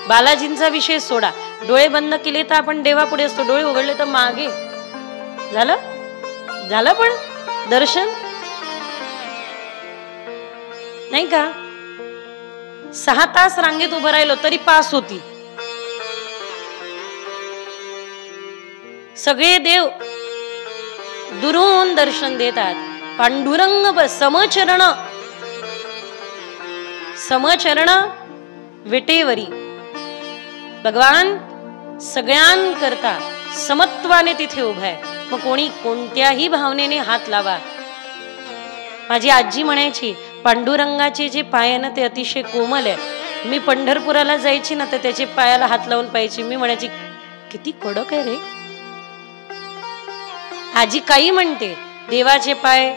बालाजींचा विषय सोडा. डोळे बंद केले तर आपण देवापुढे असतो, डोळे उघडले तर मागे. झालं पण दर्शन नाही का? 6 तास रांगेत उभं राहिलो तरी पास होती. सगळे देव दुरून दर्शन देतात. पांडुरंग समचरण विटेवरी. भगवान सगळ्यांकरता समत्वाने तिथे उभा आहे. मग कोणी कोणत्याही भावनेने हात लावा. माझी आजी म्हणायची पांडुरंगाचे जे पाय ना ते अतिशय कोमल आहे. मी पंढरपुराला जायची ना तर त्याचे पायाला हात लावून पाहायची. मी म्हणायची किती कडक आहे रे. आजी काही म्हणते देवाचे पाय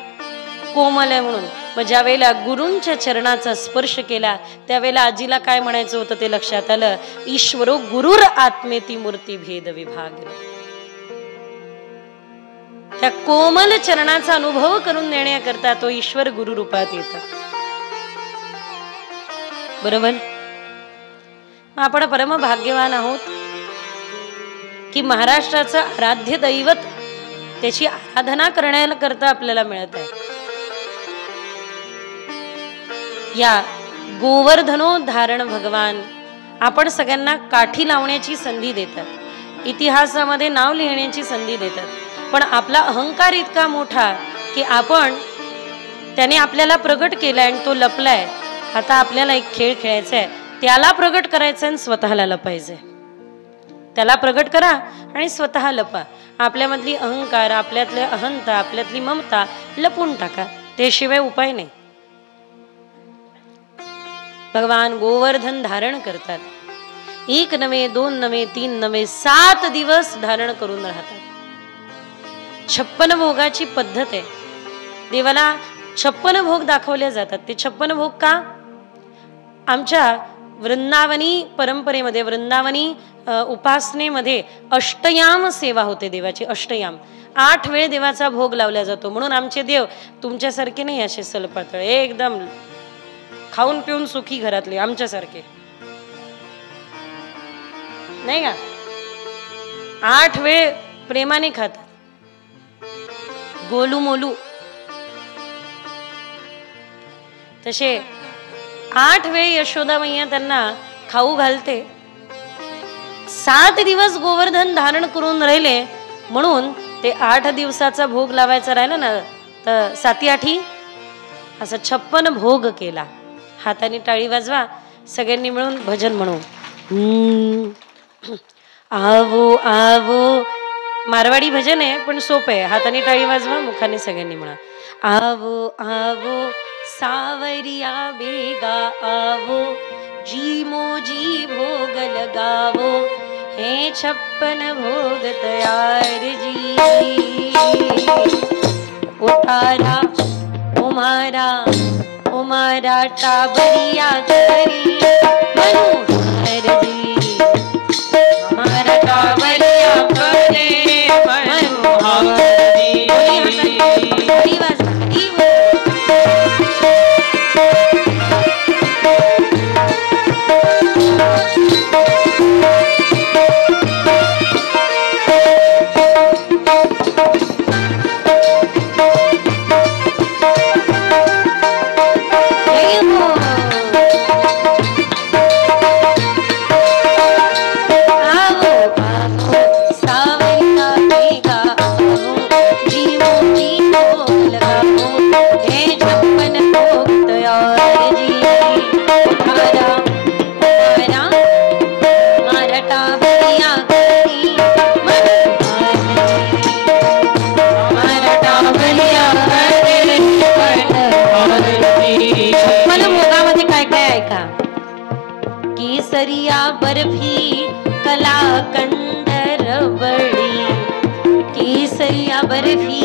कोमल आहे म्हणून. मग ज्या वेळेला गुरूंच्या चरणाचा स्पर्श केला त्यावेळेला आजीला काय म्हणायचं होतं ते लक्षात आलं. ईश्वरो गुरुर आत्मेती मूर्ती भेद विभाग. त्या कोमल चरणाचा अनुभव करून देण्याकरता तो ईश्वर गुरु रूपात येतात. बरोबर. आपण परम भाग्यवान आहोत की महाराष्ट्राचं आराध्य दैवत त्याची आराधना करण्याकरता आपल्याला मिळत आहे. या गोवर्धनो धारण भगवान आपण सगळ्यांना काठी लावण्याची संधी देतात, इतिहासामध्ये नाव लिहिण्याची संधी देतात. पण आपला अहंकार इतका मोठा की आपण त्याने आपल्याला प्रगट केलाय आणि तो लपलाय. आता आपल्याला एक खेळ खेळायचा आहे, त्याला प्रगट करायचं आणि स्वतःला लपायचंय. त्याला प्रगट करा आणि स्वतः लपा. आपल्यामधली अहंकार, आपल्यातली अहंता, आपल्यातली ममता लपून टाका. त्याशिवाय उपाय नाही. भगवान गोवर्धन धारण करतात. 1 नव्हे 2 नव्हे 3 नव्हे 7 दिवस धारण करून राहतात. 56 भोगाची पद्धत आहे. देवाला 56 भोग दाखवले जातात. ते 56 भोग का? आमच्या वृंदावनी परंपरेमध्ये, वृंदावनी उपासनेमध्ये अष्टयाम सेवा होते देवाची. अष्टयाम 8 वेळ देवाचा भोग लावला जातो. म्हणून आमचे देव तुमच्यासारखे नाही असे सलपातळ, एकदम खाऊन पिऊन सुखी घरातले आमच्यासारखे नाही का. 8 वेळ प्रेमाने खातात, गोलू मोलू. तसे 8 वेळ यशोदा मैया त्यांना खाऊ घालते. 7 दिवस गोवर्धन धारण करून राहिले म्हणून ते 8 दिवसाचा भोग लावायचा राहिला ना, तर 7-8 असं 56 भोग केला. हाताने टाळी वाजवा, सगळ्यांनी मिळून भजन म्हणू. आवो आवो, मारवाडी भजन आहे पण सोपं आहे. हाताने टाळी वाजवा, मुखाने सगळ्यांनी म्हणा. आवो आवो सावरिया बेगा आवो, जी मोजी भोग लगावो, हे 56 भोग तयार जी. उतारा उमारा उमारा टाबरिया करी मनोहर जी, हमारा टाबरिया करे मनोहर जी. केसरिया बर्फी कलाकंद रबडी, केसरिया बर्फी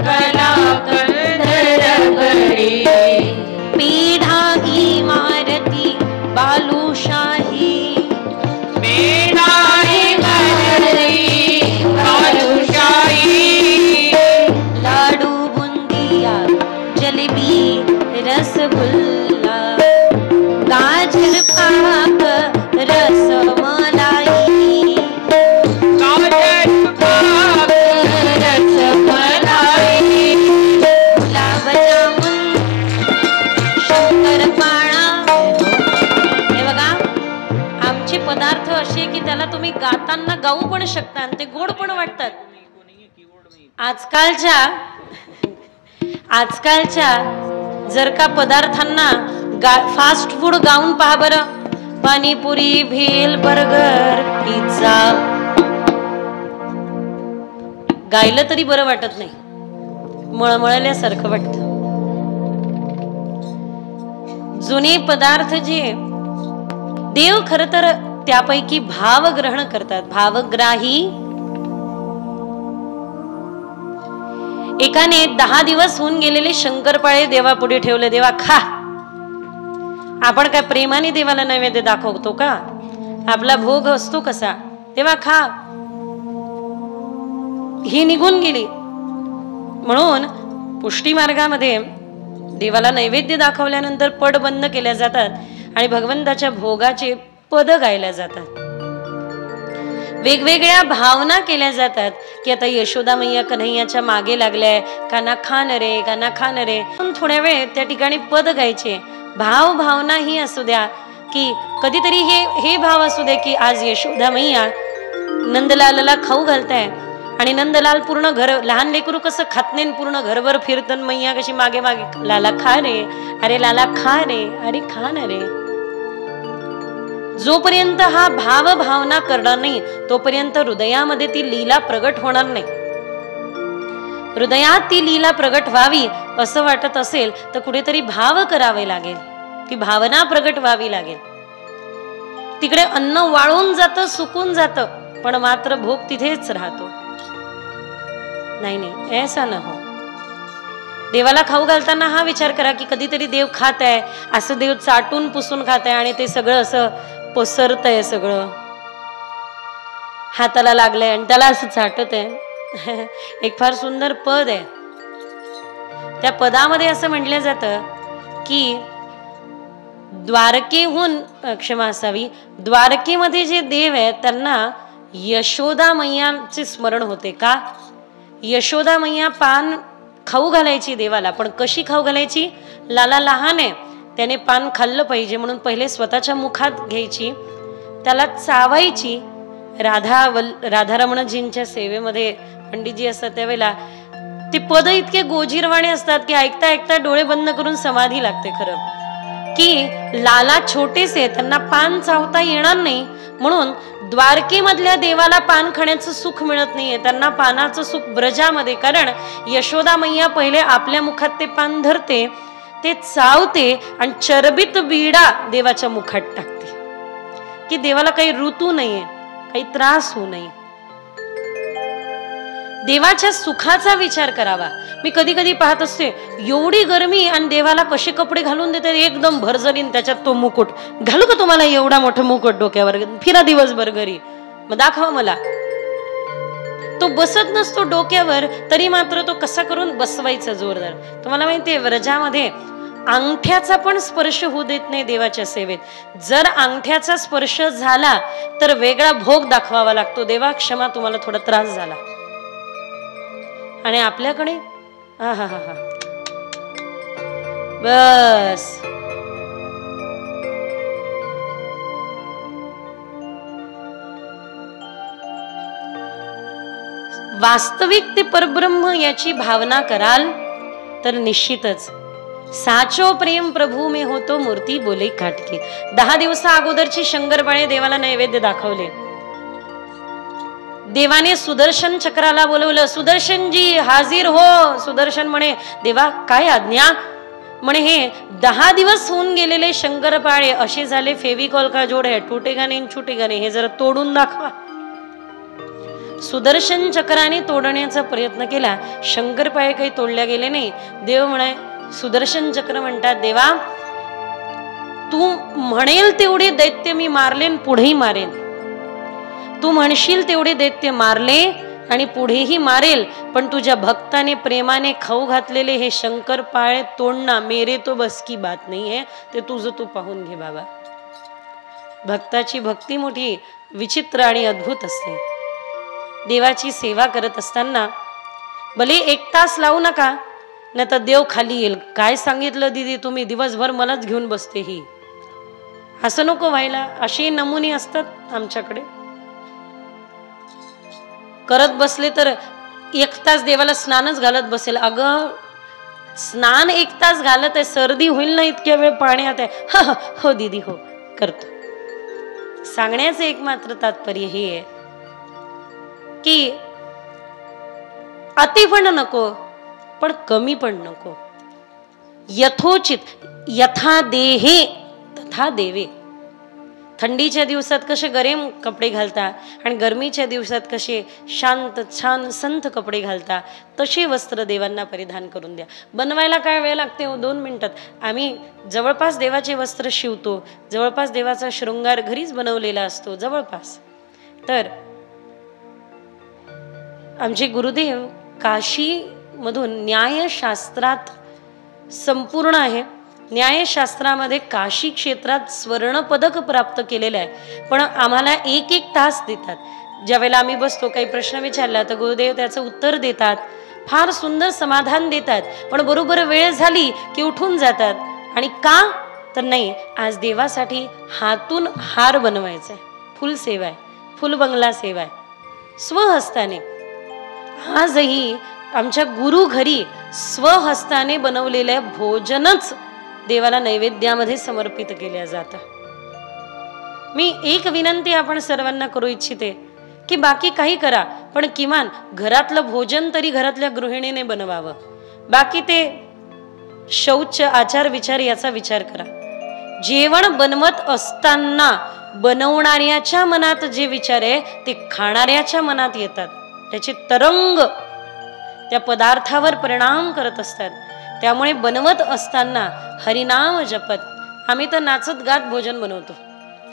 कलाकंद रबडी, पेढा इमारती बालुशाही, पेढा इमारती बालुशाही, लाडू बुंदिया जलेबी रसगुल्ला, गाजर पाक रसमलाई, गाजर पाक रसमलाई, गुलाब जामुन शंकरपाळा. हे बघा, आमचे पदार्थ असे की त्याला तुम्ही गाताना गाऊ पण शकता आणि ते गोड पण वाटतात. आजकालच्या जर का पदार्थांना फास्ट फूड गाऊन पहा बरं. पाणीपुरी, भेल, बर्गर, पिझ्झा गायलं तरी बरं वाटत नाही, मळमळल्यासारखं वाटतं. जुने पदार्थ जे देव खरं तर त्यापैकी भाव ग्रहण करतात. भावग्राही. एकाने 10 दिवस होऊन गेलेले शंकरपाळे देवापुढे ठेवले. देवा खा. आपण काय प्रेमाने देवाला नैवेद्य दाखवतो का? आपला भोग असतो कसा, तेव्हा खा. ही निघून गेली. म्हणून पुष्टी मार्गामध्ये देवाला नैवेद्य दाखवल्यानंतर पड बंद केल्या जातात आणि भगवंताच्या भोगाचे पद गायल्या जातात. वेगवेगळ्या भावना केल्या जातात की आता यशोदा मैया कन्हैयाच्या मागे लागल्याय, काना खान रे काना खान रे. थोड्या वेळ त्या ठिकाणी पद गायचे. भाव भावना ही असू द्या की कधीतरी हे भाव असू दे की आज यशोदा मैया नंदलालला खाऊ घालताय आणि नंदलाल पूर्ण घर, लहान लेकरू कसं खातनेन पूर्ण घरभर फिरतन, मैया कशी मागे मागे लाला खा रे, अरे लाला खा रे, अरे खा ना रे. जोपर्यंत हा भाव भावना करणार नाही तोपर्यंत हृदयामध्ये ती लीला प्रगट होणार नाही. हृदयात ती लीला प्रगट व्हावी असं वाटत असेल तर कुठेतरी भाव करावे लागेल, ती भावना प्रगट व्हावी लागेल. तिकडे अन्न वाळून जातं, सुकून जातं, पण मात्र भोग तिथेच राहतो. नाही ऐसा न हो. देवाला खाऊ घालताना हा विचार करा की कधीतरी देव खात आहे, असं देव चाटून पुसून खात आहे आणि ते सगळं असं पसरत आहे, सगळं हाताला लागलंय आणि त्याला असं चाटत आहे. एक फार सुंदर पद आहे. त्या पदामध्ये असं म्हटलं जातं की द्वारकेहून, क्षमा असावी, द्वारकेमध्ये जे देव आहेत त्यांना यशोदा मैयाचे स्मरण होते. का? यशोदा मैया पान खाऊ घालायची देवाला, पण कशी खाऊ घालायची? लाला लहान आहे, त्याने पान खाल्लं पाहिजे म्हणून पहिले स्वतःच्या मुखात घ्यायची, त्याला चावायची. राधारमणजींच्या सेवेमध्ये पंडितजी असतात त्यावेळेला ते पद इतके गोजीरवाणे असतात की ऐकता ऐकता डोळे बंद करून समाधी लागते. खरं की लाला छोटेसे, त्यांना पान चावता येणार नाही म्हणून द्वारकेमधल्या देवाला पान खाण्याचं सुख मिळत नाहीये, त्यांना पानाचं सुख ब्रजामध्ये. कारण यशोदा मैया पहिले आपल्या मुखात ते पान धरते, ते चावते आणि चरबीत बिडा देवाच्या मुखात टाकते की देवाला काही ऋतू नाहीये, काही त्रास होऊ नये. देवाच्या सुखाचा विचार करावा. मी कधी कधी पाहत असते एवढी गरमी आणि देवाला कसे कपडे घालून देते, एकदम भरजरीन, त्याच्यात तो मुकुट. घालू का तुम्हाला एवढा मोठा मुकुट डोक्यावर, फिरा दिवसभर घरी, मग दाखवा मला. तो बसत नसतो डोक्यावर तरी मात्र तो कसा करून बसवायचा जोरदार. तुम्हाला माहितीये व्रजामध्ये अंगठ्याचा पण स्पर्श होऊ देत नाही देवाच्या सेवेत. जर अंगठ्याचा स्पर्श झाला तर वेगळा भोग दाखवावा लागतो. देवा क्षमा, तुम्हाला थोडा त्रास झाला. आणि आपल्याकडे हा हा हा हा बस वास्तविक ते परब्रह्म याची भावना कराल तर निश्चितच साचो प्रेम प्रभू में होतो मूर्ती बोले काटके. 10 दिवसा अगोदरची शंकरपाळे देवाला नैवेद्य दाखवले. देवाने सुदर्शन चक्राला बोलवलं, सुदर्शनजी हाजीर हो. सुदर्शन म्हणे देवा काय आज्ञा? म्हणे हे 10 दिवस होऊन गेलेले शंकरपाळे असे झाले फेविकॉल का जोड है, टूटेगा नहीं छूटेगा नहीं, हे जरा तोडून दाखवा. सुदर्शन चक्राने तोडण्याचा प्रयत्न केला, शंकरपाळे काही तोडल्या गेले नाही. देव म्हणे, सुदर्शन चक्र म्हणतात देवा तू म्हणेल तेवढे दैत्य मी मारलेन, पुढेही मारेन. तू म्हणशील तेवढे दैत्य मारले आणि पुढेही मारेल, पण तुझ्या भक्ताने प्रेमाने खाऊ घातलेले हे शंकरपाळे तोडणं मेरे तो बस की बात नाही आहे. ते तुझं तू पाहून घे बाबा. भक्ताची भक्ती मोठी विचित्र आणि अद्भुत असते. देवाची सेवा करत असताना भले 1 तास लावू नका, नाही तर देव खाली येईल. काय सांगितलं दीदी तुम्ही, दिवसभर मलाच घेऊन बसते ही. असं नको व्हायला. असे नमुने असतात आमच्याकडे. करत बसले तर 1 तास देवाला स्नानच घालत बसेल. अगं स्नान 1 तास घालत आहे, सर्दी होईल ना इतक्या वेळ पाण्यात आहे. हो दीदी हो करतो. सांगण्याचे एकमात्र तात्पर्य हे आहे की अति पण नको पण कमी पण नको. यथोचित, यथा देहे तथा देवे. थंडीच्या दिवसात कसे गरम कपडे घालता आणि गरमीच्या दिवसात कसे शांत छान संत कपडे घालता, तसे वस्त्र देवांना परिधान करून द्या. बनवायला काय वेळ लागते हो? 2 मिनिटात. आम्ही जवळपास देवाचे वस्त्र शिवतो, जवळपास देवाचा शृंगार घरीच बनवलेला असतो जवळपास. तर आमचे गुरुदेव काशी मधून न्यायशास्त्रात संपूर्ण आहे. न्यायशास्त्रामध्ये काशी क्षेत्रात स्वर्णपदक प्राप्त केलेलं आहे. पण आम्हाला 1-1 तास देतात. ज्यावेळेला आम्ही बसतो, काही प्रश्न विचारला तर गुरुदेव त्याचं उत्तर देतात, फार सुंदर समाधान देतात. पण बरोबर वेळ झाली की उठून जातात. आणि का तर नाही, आज देवासाठी हातून हार बनवायचा आहे, फुल सेवा आहे, फुल बंगला सेवा आहे, स्वहस्ताने. आजही आमच्या गुरु घरी स्वहस्ताने बनवलेल्या भोजनच देवाला नैवेद्यामध्ये समर्पित केल्या जातं. मी एक विनंती आपण सर्वांना करू इच्छिते की बाकी काही करा, पण किमान घरातलं भोजन तरी घरातल्या गृहिणीने बनवावं. बाकी ते शौच आचार विचार याचा विचार करा. जेवण बनवत असताना बनवणाऱ्याच्या मनात जे विचार आहे ते खाणाऱ्याच्या मनात येतात. त्याचे तरंग त्या पदार्थावर परिणाम करत असतात. त्यामुळे बनवत असताना हरिनाम जपत, आम्ही तर नाचत गात भोजन बनवतो,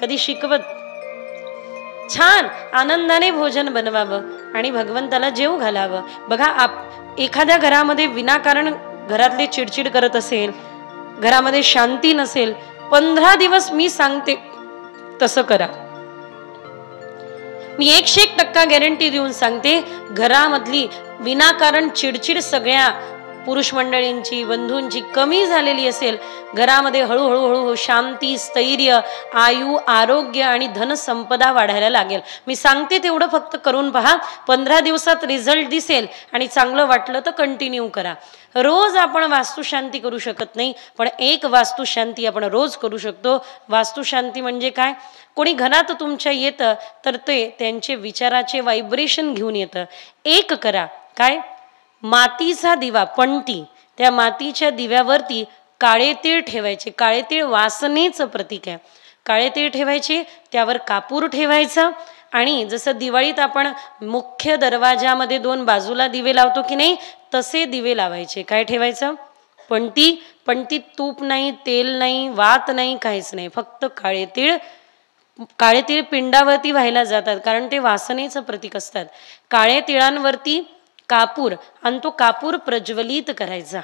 कधी शिकवत, छान आनंदाने भोजन बनवावं आणि भगवंताला जेव घालावं. बघा, एखाद्या घरामध्ये विनाकारण घरातले चिडचिड करत असेल, घरामध्ये शांती नसेल, 15 दिवस मी सांगते तसं करा. मी 101% गॅरंटी देऊन सांगते, घरामधली विनाकारण चिडचिड सगळ्या पुरुष मंडळींची, बंधूंची कमी झालेली असेल, घरामध्ये हळूहळू शांती, स्थैर्य, आयु, आरोग्य आणि धनसंपदा वाढायला लागेल. मी सांगते तेवढं फक्त करून पहा. 15 दिवसात रिझल्ट दिसेल आणि चांगलं वाटलं तर कंटिन्यू करा. रोज आपण वास्तुशांती करू शकत नाही, पण एक वास्तुशांती आपण रोज करू शकतो. वास्तुशांती म्हणजे काय? कोणी घरात तुमच्या येतं तर ते त्यांचे विचाराचे व्हायब्रेशन घेऊन येतं. एक करा, काय? मातीचा दिवा, पणती, त्या मातीच्या दिव्यावरती काळे तीळ ठेवायचे. काळे तीळ वासनेचं प्रतीक आहे. काळे तीळ ठेवायचे, त्यावर कापूर ठेवायचा आणि जसं दिवाळीत आपण मुख्य दरवाजामध्ये 2 बाजूला दिवे लावतो की नाही, तसे दिवे लावायचे. काय ठेवायचं? पणती. पणतीत तूप नाही, तेल नाही, वात नाही, काहीच नाही, फक्त काळे तीळ. काळे तीळ पिंडावरती व्हायला जातात कारण ते वासनेचं प्रतीक असतात. काळे तिळांवरती कापूर आणि तो कापूर प्रज्वलित करायचा.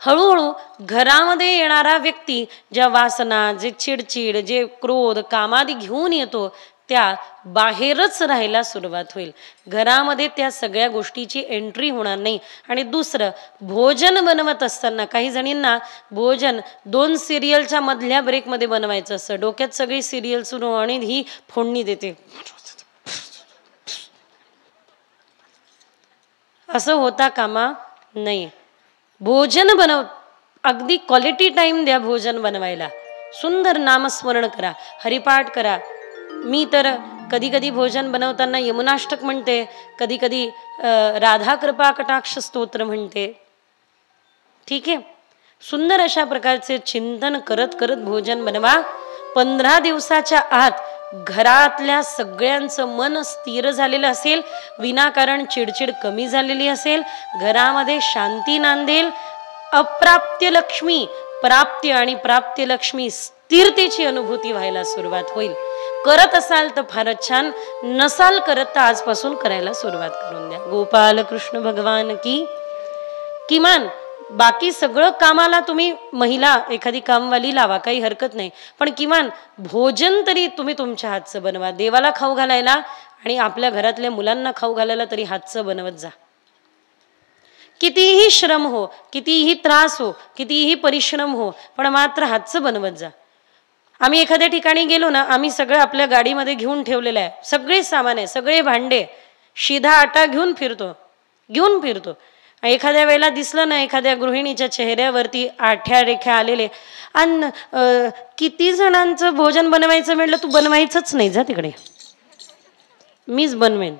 हळूहळू घरामध्ये येणारा व्यक्ती ज्या वासना, जे चिडचिड, जे क्रोध, कामादी घेऊन येतो त्या बाहेरच राहायला सुरुवात होईल. घरामध्ये त्या सगळ्या गोष्टीची एंट्री होणार नाही. आणि दुसरं, भोजन बनवत असताना काही जणींना भोजन 2 सिरियलच्या मधल्या ब्रेकमध्ये बनवायचं असतं. डोक्यात सगळी सिरियल सुरू आणि ही फोडणी देते, असं होता कामा नाही. भोजन अगदी क्वालिटी टाइम द्या भोजन बनवायला. सुंदर नामस्मरण करा, हरिपाठ करा. मी तर कधी कधी भोजन बनवताना यमुनाष्टक म्हणते, कधी कधी राधा कृपा कटाक्ष स्तोत्र म्हणते. ठीक आहे, सुंदर अशा प्रकारचे चिंतन करत करत भोजन बनवा. 15 दिवसाच्या आत घरातल्या सगळ्यांचं मन स्थिर झालेलं असेल, विनाकारण चिडचिड कमी झालेली असेल, घरामध्ये शांती नांदेल. अप्राप्य लक्ष्मी प्राप्य आणि प्राप्य लक्ष्मी स्थिरतेची अनुभूती व्हायला सुरुवात होईल. करत असाल तर फारच छान, नसाल करत तर आजपासून करायला सुरुवात करून द्या. गोपाल कृष्ण भगवान की. किमान बाकी सगळं कामाला तुम्ही महिला एखादी कामवाली लावा, काही हरकत नाही, पण किमान भोजन तरी तुम्ही तुमच्या हातचं बनवा. देवाला खाऊ घालायला आणि आपल्या घरातल्या मुलांना खाऊ घालायला तरी हातचं बनवत जा. कितीही श्रम हो, कितीही त्रास हो, कितीही परिश्रम हो, पण मात्र हातचं बनवत जा. आम्ही एखाद्या ठिकाणी गेलो ना, आम्ही सगळं आपल्या गाडीमध्ये घेऊन ठेवलेलं आहे, सगळे सामान आहे, सगळे भांडे, शिधा आटा घेऊन फिरतो. एखाद्या वेळेला दिसलं ना एखाद्या गृहिणीच्या चेहऱ्यावरती आठ्या रेख्या आलेले, अन्न किती जणांचं भोजन बनवायचं म्हटलं, तू बनवायचंच नाही, जा तिकडे, मीच बनवेन.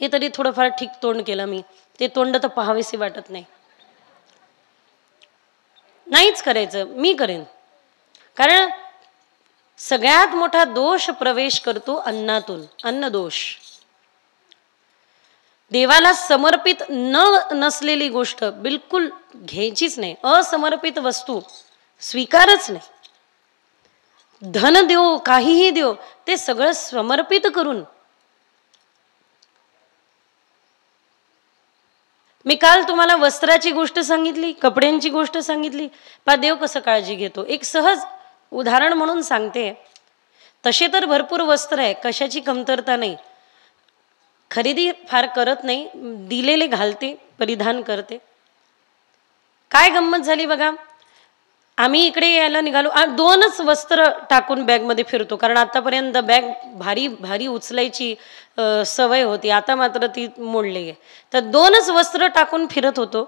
हे तरी थोडंफार ठीक तोंड केलं मी, ते तोंड तर पाहावेसे वाटत नाही. नाहीच करायचं, मी करेन. कारण सगळ्यात मोठा दोष प्रवेश करतो अन्नातून, अन्न दोष. देवाला समर्पित नसलेली गोष्ट बिलकुल घ्यायचीच नाही. असमर्पित वस्तू स्वीकारच नाही. धन देऊ, काहीही देऊ, ते सगळं समर्पित करून. मी काल तुम्हाला वस्त्राची गोष्ट सांगितली, कपड्यांची गोष्ट सांगितली, पा देव कसं काळजी घेतो. एक सहज उदाहरण म्हणून सांगते. तसे तर भरपूर वस्त्र आहे, कशाची कमतरता नाही, खरेदी फार करत नाही, दिलेले घालते, परिधान करते. काय गंमत झाली बघा, आम्ही इकडे यायला निघालो, 2च वस्त्र टाकून बॅगमध्ये फिरतो, कारण आतापर्यंत बॅग भारी भारी उचलायची सवय होती, आता मात्र ती मोडली आहे. तर 2च वस्त्र टाकून फिरत होतो,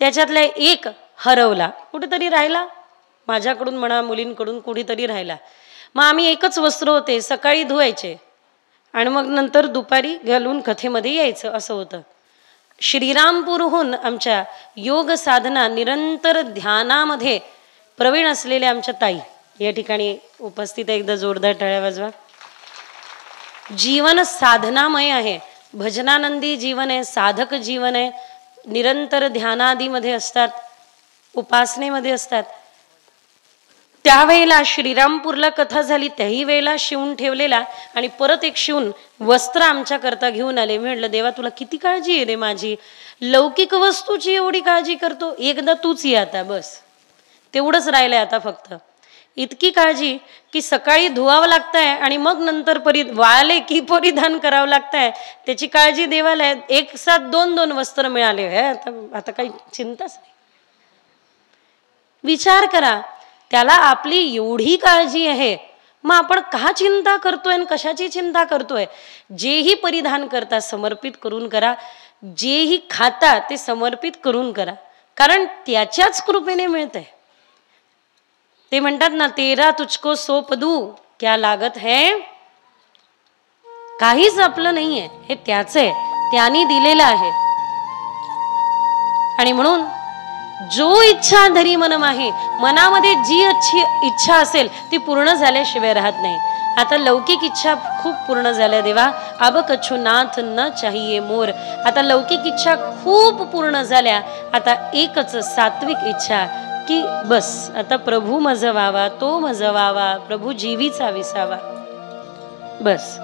त्याच्यातला एक हरवला, कुठेतरी राहिला, माझ्याकडून म्हणा मुलींकडून कुठेतरी राहिला. मग आम्ही एकच वस्त्र होते, सकाळी धुवायचे आणि मग नंतर दुपारी घालून कथेमध्ये यायचं, असं होतं. श्रीरामपूरहून आमच्या योग साधना निरंतर ध्यानामध्ये प्रवीण असलेल्या आमच्या ताई या ठिकाणी उपस्थित आहे, एकदा जोरदार टाळ्या वाजवा. जीवन साधनामय आहे, भजनानंदी जीवन आहे, साधक जीवन आहे, निरंतर ध्यानादीमध्ये असतात, उपासनेमध्ये असतात. त्यावेळेला श्रीरामपूरला कथा झाली, त्याही वेळेला शिवून ठेवलेला आणि परत एक शिवून वस्त्र आमच्या करता घेऊन आले. मी म्हटलं देवा तुला किती काळजी आहे रे माझी, लौकिक वस्तूची एवढी काळजी करतो, एकदा तूच ये आता, बस तेवढंच राहिलंय आता फक्त. इतकी काळजी की सकाळी धुवावं लागतंय आणि मग नंतर वाळले की परिधान करावं लागतंय, त्याची काळजी देवाला आहे. एक साथ 2-2 वस्त्र मिळाले, आता काही चिंताच नाही. विचार करा, त्याला आपली एवढी काळजी आहे, मग आपण का चिंता करतोय आणि कशाची चिंता करतोय. जेही परिधान करता समर्पित करून करा, जेही खाता ते समर्पित करून करा, कारण त्याच्याच कृपेने मिळतंय. ते म्हणतात ना, तेरा तुझको सौंप दूं क्या लागत है. काहीच आपलं नाहीये, हे त्याच आहे, त्याने दिलेलं आहे. आणि म्हणून जो इच्छा धरी मन माहे, मनामध्ये जी इच्छा असेल ती पूर्ण झाल्याशिवाय राहत नाही. आता लौकिक इच्छा खूप पूर्ण झाल्या देवा, अब कछु नाथ न चाहिए मोर. आता लौकिक इच्छा खूप पूर्ण झाल्या, आता एकच सात्विक इच्छा की बस आता प्रभू मज व्हावा, तो मज व्हावा, प्रभू जीवीचा विसावा, बस.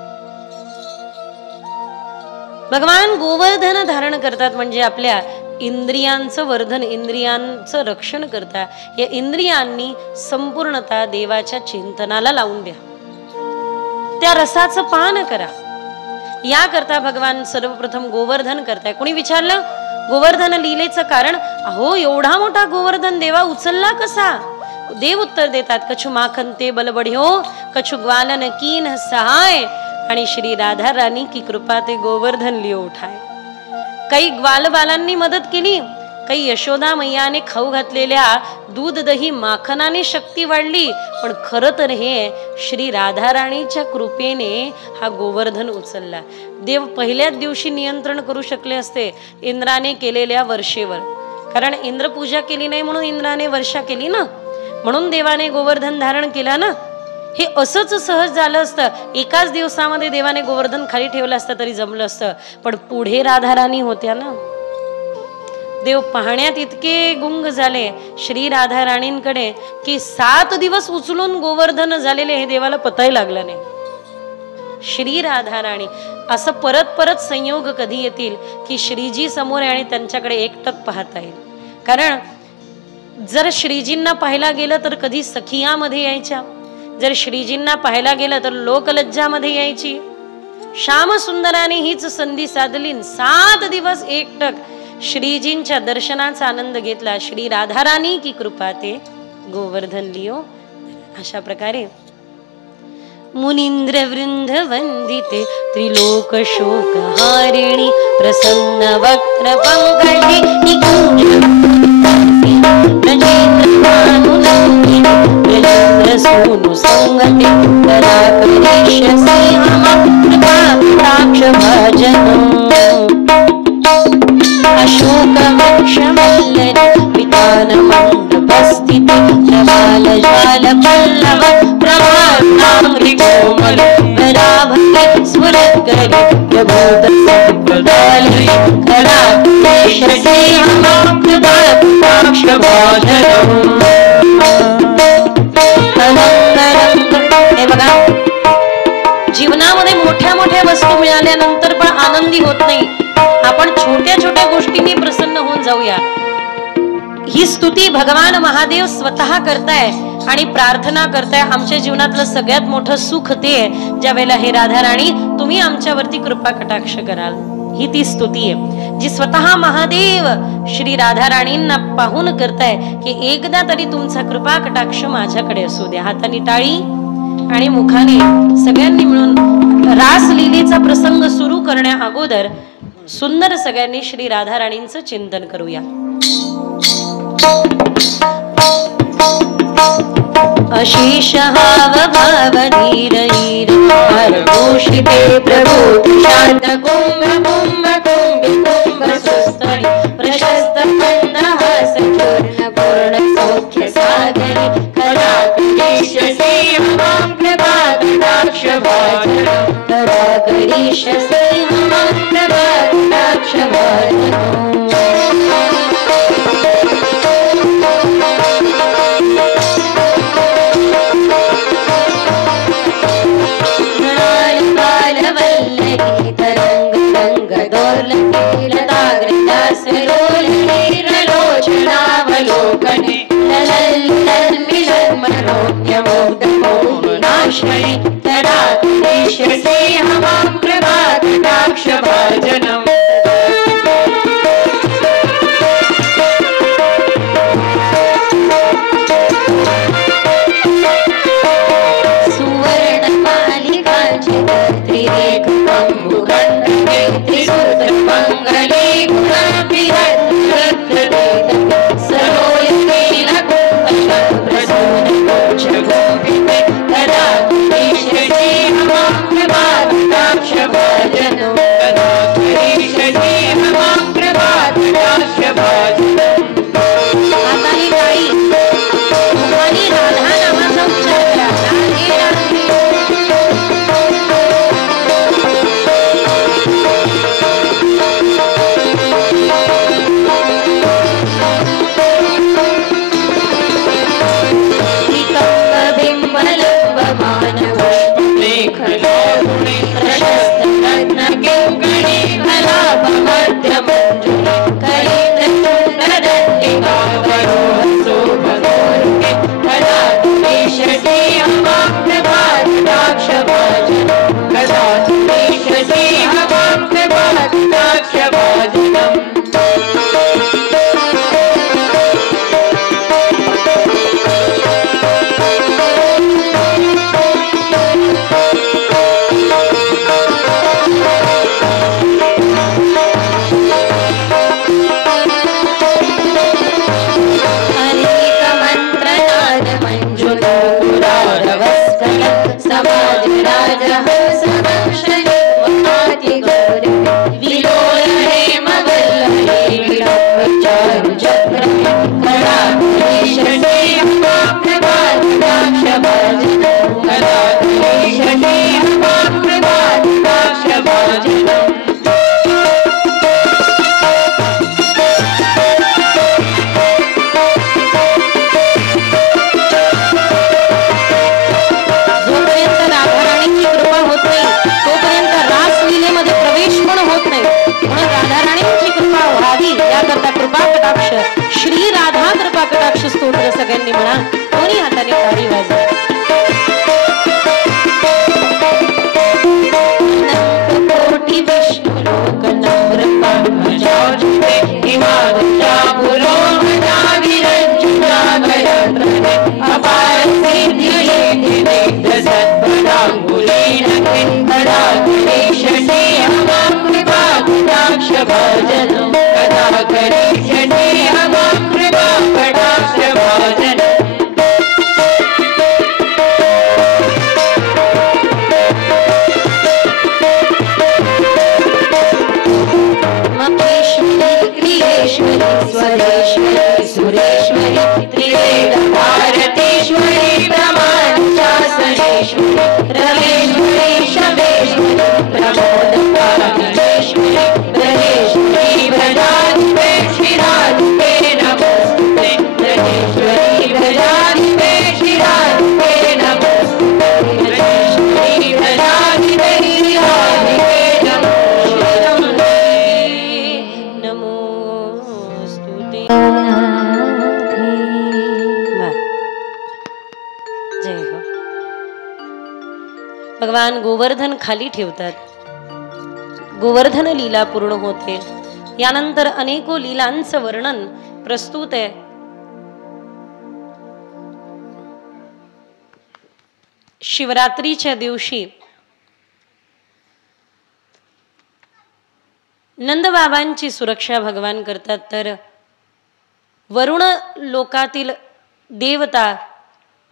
भगवान गोवर्धन धारण करतात, म्हणजे आपल्या इंद्रियांचं वर्धन, इंद्रियांचं रक्षण करता. या इंद्रियांनी संपूर्णतः देवाच्या चिंतनाला लावून द्या, त्या रसाचं पान करा. या करता भगवान सर्वप्रथम गोवर्धन करताय. कोणी विचारलं गोवर्धन लीलेचं कारण, अहो एवढा मोठा गोवर्धन देवा उचलला कसा. देव उत्तर देतात, कछु माखन ते बलबढ्यो, कछु ग्वालन कीन सहाय, आणि श्री राधा रानी की कृपा ते गोवर्धन लिओ उठाय. काही ग्वालबालांनी मदत केली, काही यशोदा मैयाने खाऊ घातलेल्या दूध दही माखनाने शक्ती वाढली, पण खरं तर हे श्री राधा राणीच्या कृपेने हा गोवर्धन उचलला. देव पहिल्याच दिवशी नियंत्रण करू शकले असते इंद्राने केलेल्या वर्षेवर, कारण इंद्र पूजा केली नाही म्हणून इंद्राने वर्षा केली ना, म्हणून देवाने गोवर्धन धारण केला ना. हे असंच सहज झालं असतं, एकाच दिवसामध्ये देवाने गोवर्धन खाली ठेवलं असतं तरी जमलं असतं, पण पुढे राधाराणी होत्या ना. देव पाहण्यात इतके गुंग झाले श्री राधा राणींकडे की 7 दिवस उचलून गोवर्धन झालेले हे देवाला पताही लागलं नाही. श्री राधा राणी असं परत परत संयोग कधी येतील की श्रीजी समोर आहे आणि त्यांच्याकडे एकटक पाहता येईल. कारण जर श्रीजींना पाहायला गेलं तर कधी सखियामध्ये यायच्या, जर श्रीजींना पाहायला गेलं तर लोकलज्जामध्ये यायची. श्याम सुंदराने हीच संधी साधली, 7 दिवस एकटक श्रीजींच्या दर्शनाचा आनंद घेतला. श्री राधा रानी की कृपा ते गोवर्धन लिओ. अशा प्रकारे मुनींद्र वृंद वंदिते त्रिलोक शोक हारिणी प्रसन्न वक्त्र पंकजे ब्रजेंद्र सोनु संगते कराकरीश सिंह कृपाक्ष भजन. अशोक वृक्षमल्लरि वितान मंडपस्थित जवाल जाल पल्लव प्रभातांग्रि कोमल वराभक्ति स्फुरत् करि प्रभूत संप्रदालि कराकरीश सिंह कृपाक्ष भजन. अनंत आनंदी होत नाही. आपण छोट्या छोट्या गोष्टींनी प्रसन्न होऊन जाऊया. ही स्तुती भगवान महादेव स्वतः करताय आणि प्रार्थना करताय. आमच्या जीवनातलं सगळ्यात मोठं सुख ते आहे ज्या वेळेला हे राधा राणी तुम्ही आमच्यावरती कृपा कटाक्ष कराल. ही ती स्तुती आहे जी स्वतः महादेव श्री राधा राणींना पाहून करताय की एकदा तरी तुमचा कृपा कटाक्ष माझ्याकडे असू द्या. हाताने टाळी आणि मुखाने सगळ्यांनी मिळून रासलीलेचा प्रसंग सुरू करण्या अगोदर सुंदर सगळ्यांनी श्री राधा राणींचं चिंतन करूया. अशेष हाव भाव धीर हीर हरघोषिते प्रभु शांत कुंभ कुंभ कुंभी कुंभ सुस्तरी प्रशस्त मंदः सचूर्ण पूर्ण सौख्य सागरी कलाकरीश सिंह मां प्रभा कटाक्ष भाजनं कलाकरीश सिंह मां प्रभा कटाक्ष भाजनं. श्री राधा कृपा कटाक्ष स्तोत्र सगळ्यांनी म्हणा. दोन्ही हाताने टाळी वाजवा. कोटी विष्णु लोक नम्र पद्मजाजिते हिमावत्या पुरो मना विरंजुना भयत्रने अपार सिद्धिये निवेद सद्गुणांगुलीनके कडाकरेश देहमां कृपा कटाक्ष भजनं कडाकरेश देहमां कृपा कटाक्ष भजनं. स्वरेश्वरी सुरेश्वरी त्रिवेद भारतेश्वरी प्रमाण शासनेश्वरी रमेश्वरी शमेश्वरी प्रमोद पालनेश्वरी ब्रजेश्वरी ब्रजाधिपेक्षी जय हो. भगवान गोवर्धन खाली ठेवतात. गोवर्धन लीला पूर्ण होते. यानंतर अनेको लीलांचं वर्णन प्रस्तुत आहे. शिवरात्रीच्या दिवशी नंदबाबांची सुरक्षा भगवान करतात. तर वरुण लोकातील देवता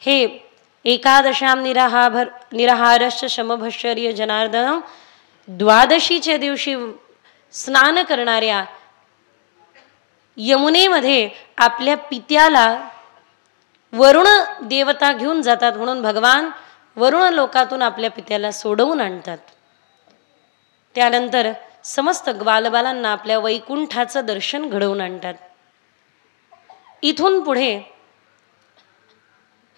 हे एकादशाम निराहारश्च शमभश्चर्य जनार्दन, द्वादशीच्या दिवशी स्नान करणाऱ्या यमुनेमध्ये आपल्या पित्याला वरुण देवता घेऊन जातात. म्हणून भगवान वरुण लोकातून आपल्या पित्याला सोडवून आणतात. त्यानंतर समस्त ग्वालबालांना आपल्या वैकुंठाचं दर्शन घडवून आणतात. इथून पुढे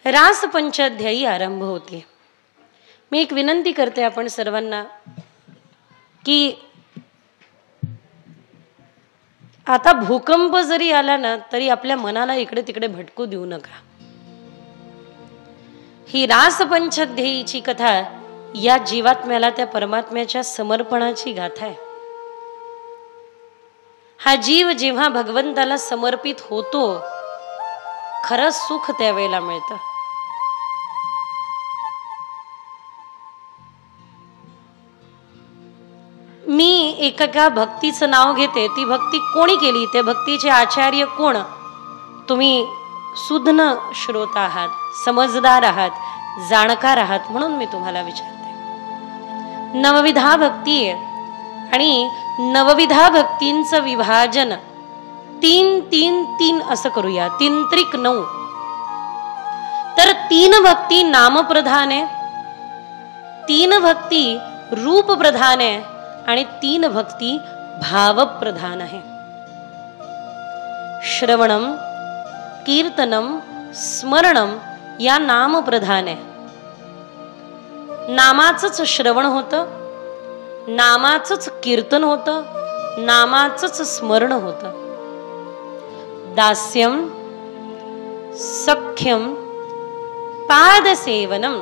रास पंचाध्यायी आरंभ होते. मी एक विनंती करते आपण सर्वांना की आता भूकंप जरी आला ना तरी आपल्या मनाला इकडे तिकडे भटकू देऊ नका. ही रास पंचाध्यायीची कथा या जीवात्म्याला त्या परमात्म्याच्या समर्पणाची गाथा आहे. हा जीव जेव्हा भगवंताला समर्पित होतो खरं सुख त्यावेळेला मिळतं. मी एका भक्तीचं नाव घेते. ती भक्ती कोणी केली, ते भक्तीचे आचार्य कोण? तुम्ही सुज्ञ श्रोता आहात, समजदार आहात, जाणकार आहात, म्हणून मी तुम्हाला विचारते. नवविधा भक्ती आहे आणि नवविधा भक्तींचं विभाजन 3-3-3 असं करूया. 3 त्रिक 9. तर 3 भक्ती नामप्रधान आहे, 3 भक्ती रूप प्रधान आहे आणि 3 भक्ती भावप्रधान आहे. श्रवणम, कीर्तनम, स्मरणम या नाम प्रधान आहे. नामाचंच श्रवण होतं, नामाचंच कीर्तन होतं, नामाचंच स्मरण होतं. दास्यम, सख्यम, पादसेवनम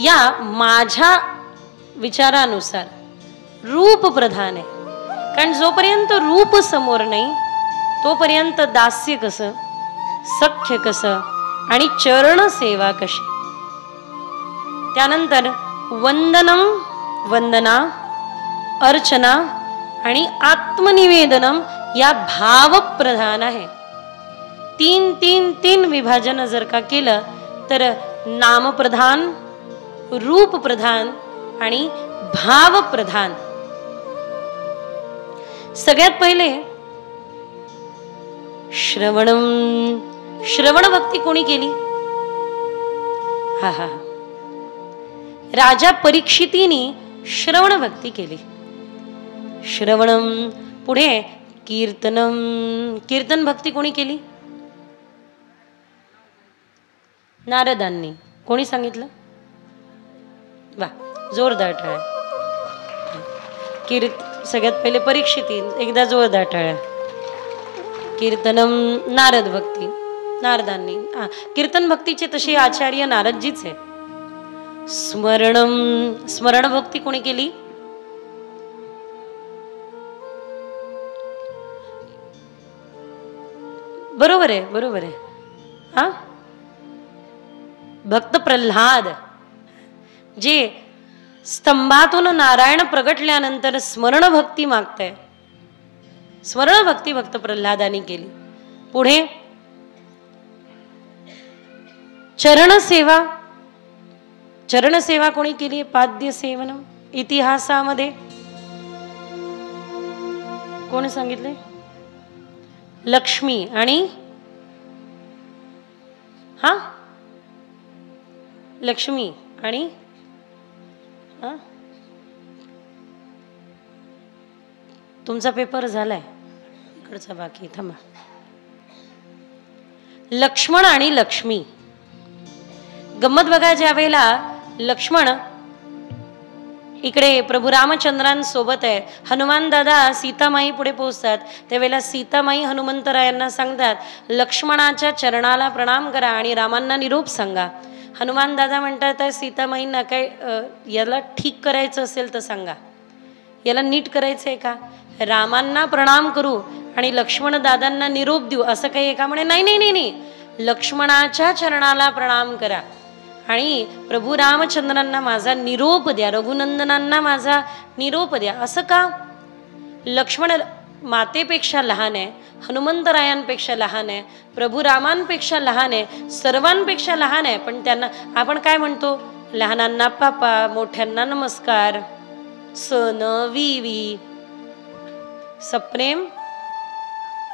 या माझ्या विचारानुसार रूप प्रधान आहे. कारण जोपर्यंत रूप समोर नाही तोपर्यंत दास्य कसं, सख्य कसं आणि चरण सेवा कशी. त्यानंतर वंदनम, वंदना, अर्चना आणि आत्मनिवेदनम या भाव प्रधान आहे. 3-3-3 विभाजन जर का केलं तर नाम प्रधान, रूप प्रधान आणि भाव प्रधान. सगळ्यात पहिले श्रवणम. श्रवण भक्ती कोणी केली? हा राजा परीक्षितीने श्रवण भक्ती केली. श्रवणम. पुढे कीर्तनम. कीर्तन भक्ती कोणी केली? नारदांनी. कोणी सांगितलं? वा, जोरदार टाळ्या. सगळ्यात पहिले परीक्षिती. एकदा जोरदार टाळ्या. कीर्तनम नारद भक्ती नारदांनी. कीर्तन भक्तीचे तसे आचार्य नारदजीच आहे. स्मरणम. स्मरण भक्ती कोणी केली? बरोबर आहे, बरोबर आहे. हा, भक्त प्रल्हाद जे स्तंभातून नारायण प्रगटल्यानंतर स्मरण भक्ती मागताय. स्मरण भक्ती भक्त प्रल्हादानी केली. पुढे चरण सेवा. चरण सेवा कोणी केली? पाद्य सेवनम. इतिहासामध्ये कोणी सांगितले? लक्ष्मी आणि लक्ष्मी आणि तुमचा पेपर झालाय, इकडचा बाकी. थांबा. लक्ष्मण आणि लक्ष्मी. गंमत बघा, ज्या वेळेला लक्ष्मण इकडे प्रभू रामचंद्रांसोबत आहे. हनुमान दादा सीतामाई पुढे पोहोचतात. त्यावेळेला सीतामाई हनुमंतरायांना सांगतात, लक्ष्मणाच्या चरणाला प्रणाम करा आणि रामांना निरोप सांगा. हनुमान दादा म्हणतात, सीतामाईंना काय याला ठीक करायचं असेल तर सांगा, याला नीट करायचं आहे का? रामांना प्रणाम करू आणि लक्ष्मण दादांना निरोप देऊ असं काही आहे का? म्हणे नाही नाही नाही नाही, लक्ष्मणाच्या चरणाला प्रणाम करा आणि प्रभू रामचंद्रांना माझा निरोप द्या, रघुनंदनांना माझा निरोप द्या. असं का? लक्ष्मण मातेपेक्षा लहान आहे, हनुमंतरायांपेक्षा लहान आहे, प्रभू रामांपेक्षा लहान आहे, सर्वांपेक्षा लहान आहे. पण त्यांना आपण काय म्हणतो? लहानांना पापा, मोठ्यांना नमस्कार, सन वी सप्रेम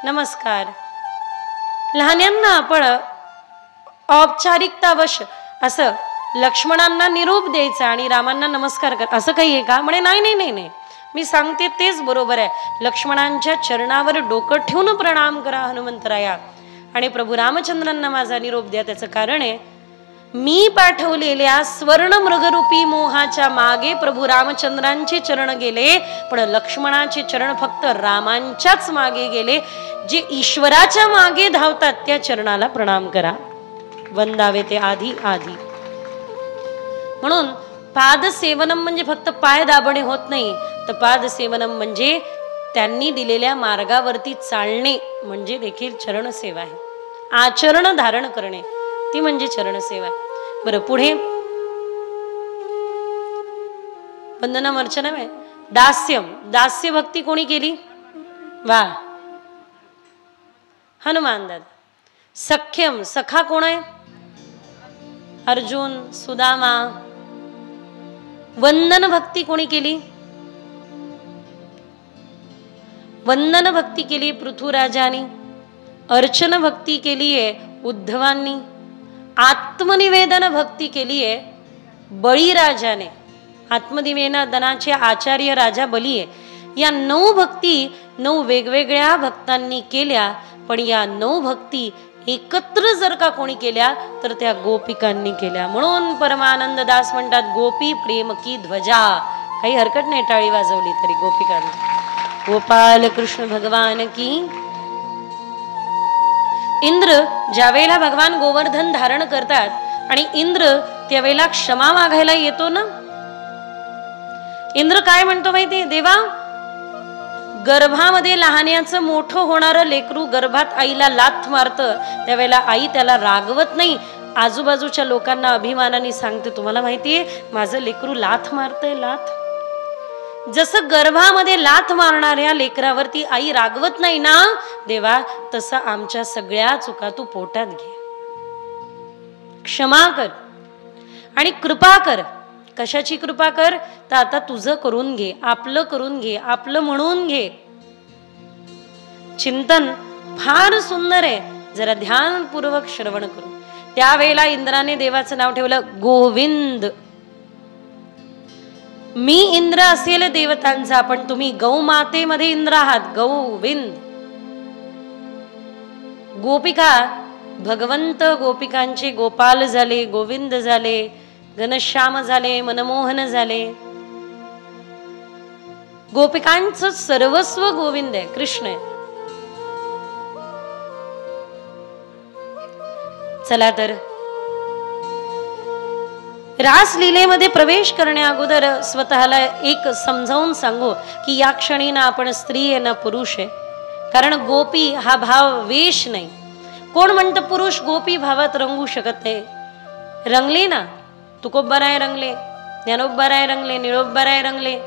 नमस्कार. लहान्यांना आपण औपचारिकतावश असं लक्ष्मणांना निरोप द्यायचा आणि रामांना नमस्कार कर असं काही आहे का? म्हणे नाही नाही नाही नाही, मी सांगते तेच बरोबर आहे. लक्ष्मणांच्या चरणावर डोकं ठेवून प्रणाम करा हनुमंतराया आणि प्रभू रामचंद्रांना माझा निरोप द्या. त्याचं कारण आहे, मी पाठवलेल्या स्वर्ण मृगरूपी मोहाच्या मागे प्रभू रामचंद्रांचे चरण गेले, पण लक्ष्मणाचे चरण फक्त रामांच्याच मागे गेले. जे ईश्वराच्या मागे धावतात त्या चरणाला प्रणाम करा, वंदावे ते आधी आधी. म्हणून पादसेवनम म्हणजे फक्त पाय दाबणे होत नाही, तर पादसेवनम म्हणजे त्यांनी दिलेल्या मार्गावरती चालणे म्हणजे देखील चरणसेवा आहे. आचरण धारण करणे ती म्हणजे चरणसेवा. बरं, पुढे वंदनम अर्चनम आहे. दास्यम, दास्य भक्ती कोणी केली? वा, हनुमान दादा. सख्यम, सखा कोण आहे? अर्जुन, सुदामा. वंदन भक्ती कोणी केली? वंदन भक्ती केली पृथ्वीराजानी. अर्चन भक्ती केली आहे उद्धवांनी. आत्मनिवेदन भक्ती केली आहे बळीराजाने. आत्मनिवेदनाचे आचार्य राजा बली आहे. या 9 भक्ती 9 वेगवेगळ्या भक्तांनी केल्या, पण या 9 भक्ती एकत्र जर का कोणी केल्या तर त्या गोपिकांनी केल्या. म्हणून परमानंद दास म्हणतात, गोपी प्रेम की ध्वजा. काही हरकत नाही टाळी वाजवली तरी गोपिकांनी. गोपाल कृष्ण भगवान की. इंद्र ज्यावेळेला भगवान गोवर्धन धारण करतात आणि इंद्र त्यावेळेला क्षमा मागायला येतो ना, इंद्र काय म्हणतो माहिती? देवा, गर्भामध्ये लहान्याचं मोठं होणारं लेकरू गर्भात आईला लाथ मारतं, त्यावेळेला आई त्याला रागवत नाही, आजूबाजूच्या लोकांना अभिमानाने सांगते, तुम्हाला माहितीये माझं लेकरू लाथ मारतंय, लाथ. जसं गर्भामध्ये लाथ मारणाऱ्या लेकरावरती आई रागवत नाही ना देवा, तसं आमच्या सगळ्या चुका तू पोटात घे, क्षमा कर आणि कृपा कर. कशाची कृपा कर? तर आता तुझं करून घे, आपलं करून घे, आपलं म्हणून घे. चिंतन फार सुंदर आहे, जरा ध्यानपूर्वक श्रवण करू. त्यावेळेला इंद्राने देवाचं नाव ठेवलं गोविंद. मी इंद्र असेल देवतांचा, पण तुम्ही गौमातेमध्ये इंद्र आहात, गोविंद. गोपिका भगवंत गोपिकांचे गोपाल झाले, गोविंद झाले, घनश्याम झाले, मनमोहन झाले. गोपिकांचं सर्वस्व गोविंद आहे, कृष्ण आहे. चला तर रासलीलेमध्ये प्रवेश करण्या अगोदर स्वतःला एक समजावून सांगू की या क्षणी ना आपण स्त्री आहे ना पुरुष आहे. कारण गोपी हा भाव वेश नाही. कोण म्हणतं पुरुष गोपी भावात रंगू शकत नाही? रंगले ना, तुकोबराय रंगले, ज्ञानोबराय रंगले, निळोबराय रंगले,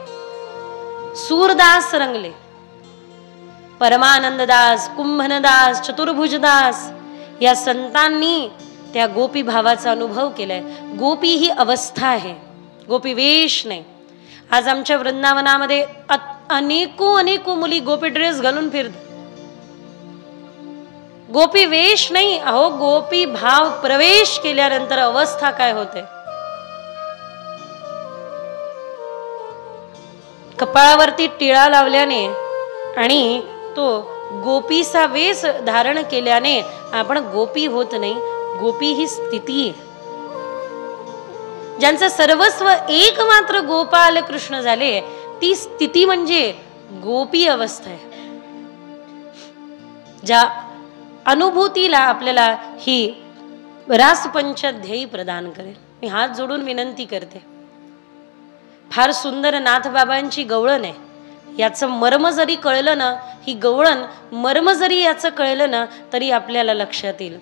सूरदास रंगले, परमानंददास, कुंभनदास, चतुर्भुजदास या संतांनी त्या गोपी भावाचा अनुभव केलाय. गोपी ही अवस्था आहे, गोपी वेश नाही. आज आमच्या वृंदावनामध्ये अनेको मुली गोपी ड्रेस घालून फिरतात. गोपी वेश नाही, अहो गोपी भाव प्रवेश केल्यानंतर अवस्था काय होते. कपाळावरती टिळा लावल्याने आणि तो गोपीचा वेश धारण केल्याने आपण गोपी होत नाही. गोपी ही स्थिती आहे. ज्यांचं सर्वस्व एक मात्र गोपाल कृष्ण झाले, ती स्थिती म्हणजे गोपी अवस्था आहे. ज्या अनुभूतीला आपल्याला ही रासपंचध्येयी प्रदान करेल. मी हात जोडून विनंती करते. फार सुंदर नाथबाबांची गवळण आहे. याचं मर्म जरी कळलं ना, ही गवळण मर्म जरी याचं कळलं ना, तरी आपल्याला लक्षात येईल.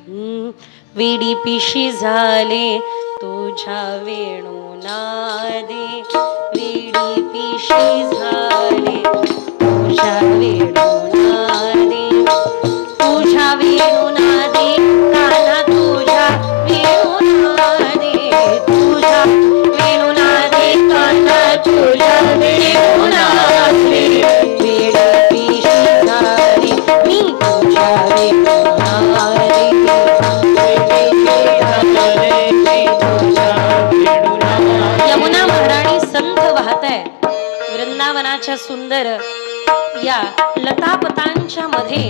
वेडी पिशी झाले तुझ्या वेणुनादे, वेडी पिशी झाले तुझ्या वेणुनादे, तुझ्या वेणुनादे कान्हा तुझ्या वेणुनादे, तुझ्या वेणुनादे कान्हा तुझ्या वेणुनादे, वेडी पिशी झाले मी तुझ्या वेणुनादे. यमुना महाराणी संथ वाहत आहे वृंदावनाच्या सुंदर या लतापतांच्या मध्ये.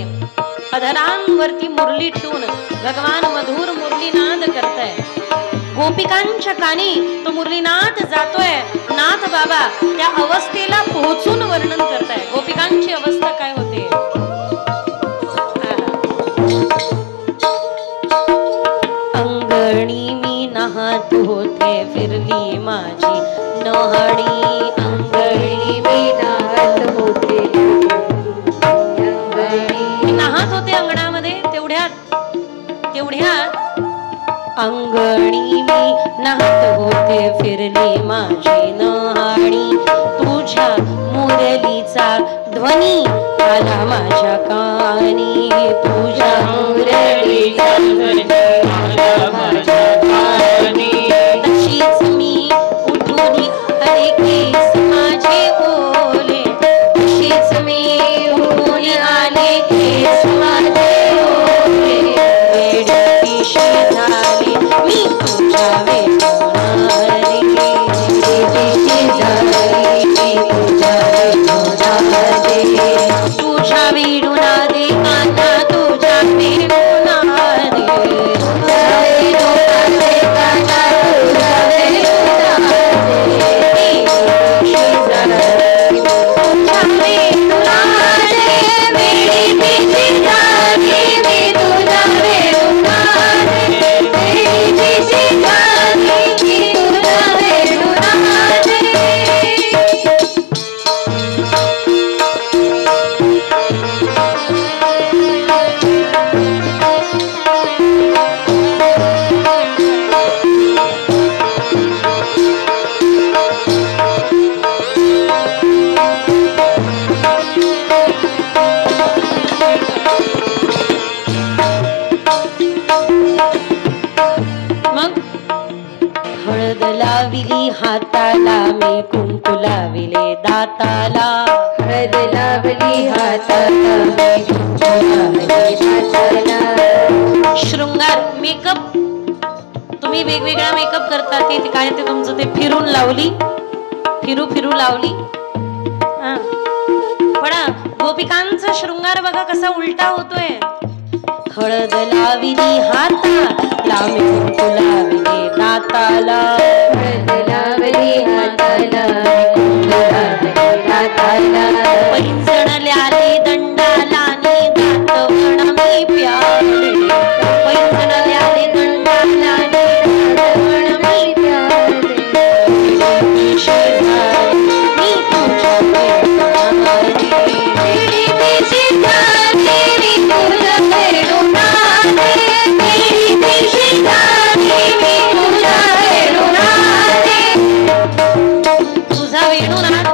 अधरांवरती मुरली ठेवून भगवान मधुर मुरलीनाद करताय. गोपिकांच्या कानी तो मुरलीनाद जातोय. नाथ बाबा त्या अवस्थेला पोहोचून वर्णन करताय. गोपिकांची अवस्था काय होते. अंगणी मी नाहत होते फिरली माझी नहाणी, अंगणी मी नाहत होते, मी नाहत होते अंगणामध्ये. तेवढ्यात अंगणी मी नाहत होते फिरली माझी नहाणी, तुझ्या मुरलीचा ध्वनी आला माझ्या कानी, तुझ्या मुरलीचा ध्वनी आला माझ्या कानी. तशीच मी उठून आले केस माझे ओले, तशीच मी उठून आले केस माझे ओले, वेडी पिशी झाले मी तुझ्या वेणुनादे, वेडी पिशी झाले मी तुझ्या वेणुनादे, तुझ्या वेणुनादे कान्हा तुझ्या वेणुनादे, तुझ्या वेणुनादे कान्हा तुझ्या वेणुनादे, वेडी पिशी झाले तुझ्या वेणुनादे, वेडी पिशी झाले मी तुझ्या वेणुनादे, वेडी पिशी झाले मी तुझ्या वेणुनादे. मग हळद लाविली हाताला मी कुंकू लाविले दाताला, हळद लावली हाताला मी कुंकू लाविले दाताला. शृंगार मेकअप तुम्ही वेगवेगळा मेकअप करता. ते काय ते तुमचं ते फिरून लावली, फिरू लावली. पण गोपिकांचा शृंगार बघा कसा उलटा होतोय. हळद लाविली हाताला मी कुंकू लाविले दाताला, हळद लावली हाताला मी कुंकू लाविले दाताला. पैंजण ल्याले दंडाला नि दातवण मी प्याले, पैंजण ल्याले दंडाला नि दातवण मी प्याले, वेडी पिशी झाले मी तुझ्या वेणुनादे, वेडी पिशी झाले मी तुझ्या वेणुनादे, वेडी पिशी झाले मी तुझ्या वेणुनादे. तुझा वेणुनाद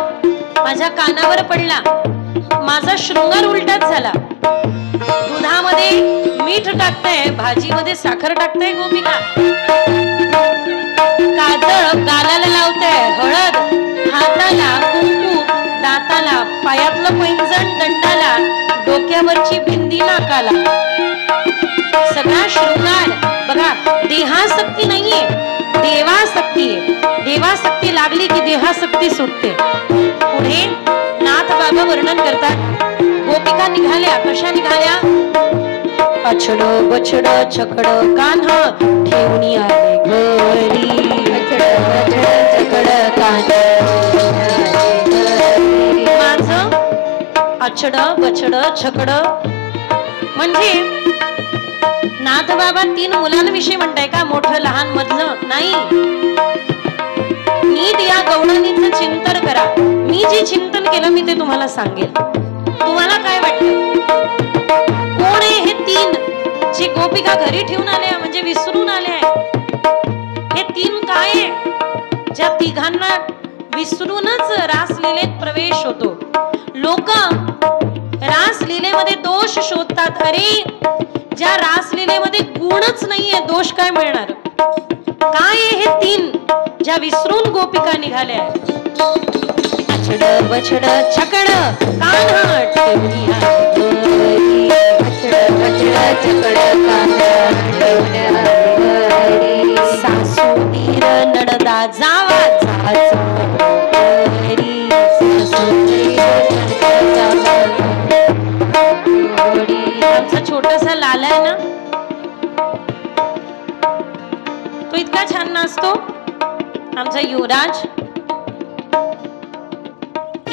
माझ्या कानावर पडला. माझा शृंगार उलटाच झाला. दुधामध्ये मीठ टाकताय, भाजीमध्ये साखर टाकताय गोपिका. काजळ गालाला लावताय, हळद हाताला, कुंकू दाताला, पायातलं पैंजण दंडाला, डोक्यावरची बिंदी नाकाला. सगळा शृंगार बघा. देहासक्ती नाहीये, देवासक्ती आहे. देवासक्ती लागली की देहासक्ती सुटते. पुढे नाथ बाबा वर्णन करतात. गोपिका निघाल्या. कशा निघाल्या. अछडो बछडो छकडो कान्हा ठेवून आले घरी, अछडो अछड बछड छकड म्हणजे नाथ बाबा 3 मुलांविषयी म्हणताय का? मोठं लहान मधलं नाही. नीट या गवळणीचं चिंतन करा. मी जे चिंतन केलं मी ते तुम्हाला सांगेल. तुम्हाला काय वाटतं कोण आहे हे 3 जे गोपिका घरी ठेवून आल्या म्हणजे विसरून आल्या? हे 3 काय आहे ज्या तिघांना विसरूनच रासलीलेत प्रवेश होतो? लोक रासलीलेमध्ये दोष शोधतात. अरे ज्या रासलीलेमध्ये गुणच नाहीये दोष काय मिळणार? काय आहे हे 3 ज्या विसरून गोपिका निघाल्या? अछड बछड छकड कान्हा ठेवणी घरी. अछड बछड छकड कान्हा ठेवणी घरी. सासू नीर नडदा जावा जाच घरी. सासू नीर नडदा आमचा छोटासा लाला आहे ना, तो इतका छान नाचतो. आमचा युवराज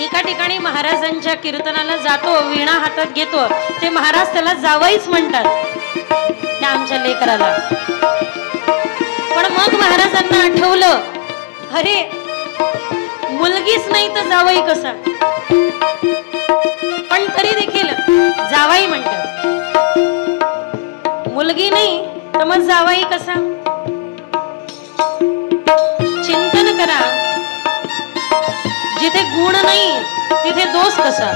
एका ठिकाणी महाराजांच्या कीर्तनाला जातो, वीणा हातात घेतो. ते महाराज त्याला जावईच म्हणतात त्या आमच्या लेकराला. पण मग महाराजांना आठवलं, अरे मुलगीच नाही तर जावई कसा? पण तरी देखील जावाई म्हणतात. मुलगी नाही तर मग जावाई कसा? चिंतन करा. जिथे गुण नाही तिथे दोष कसा?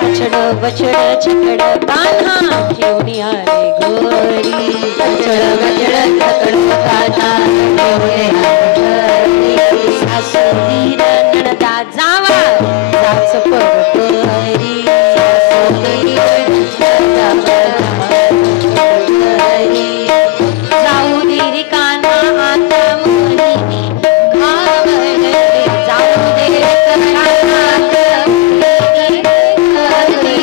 अछड बछड छकड कान्हा ठेवणी आले घरी. अछड बछड छकड कान्हा ठेवणी आले घरी. सासू नीर नणदा जावा जाच घरी. सासू नीर नणदा घरी. जाऊ दे रे कान्हा आता मोहिनी घावरले. जाऊ दे रे कान्हा आता मोहिनी घावरले.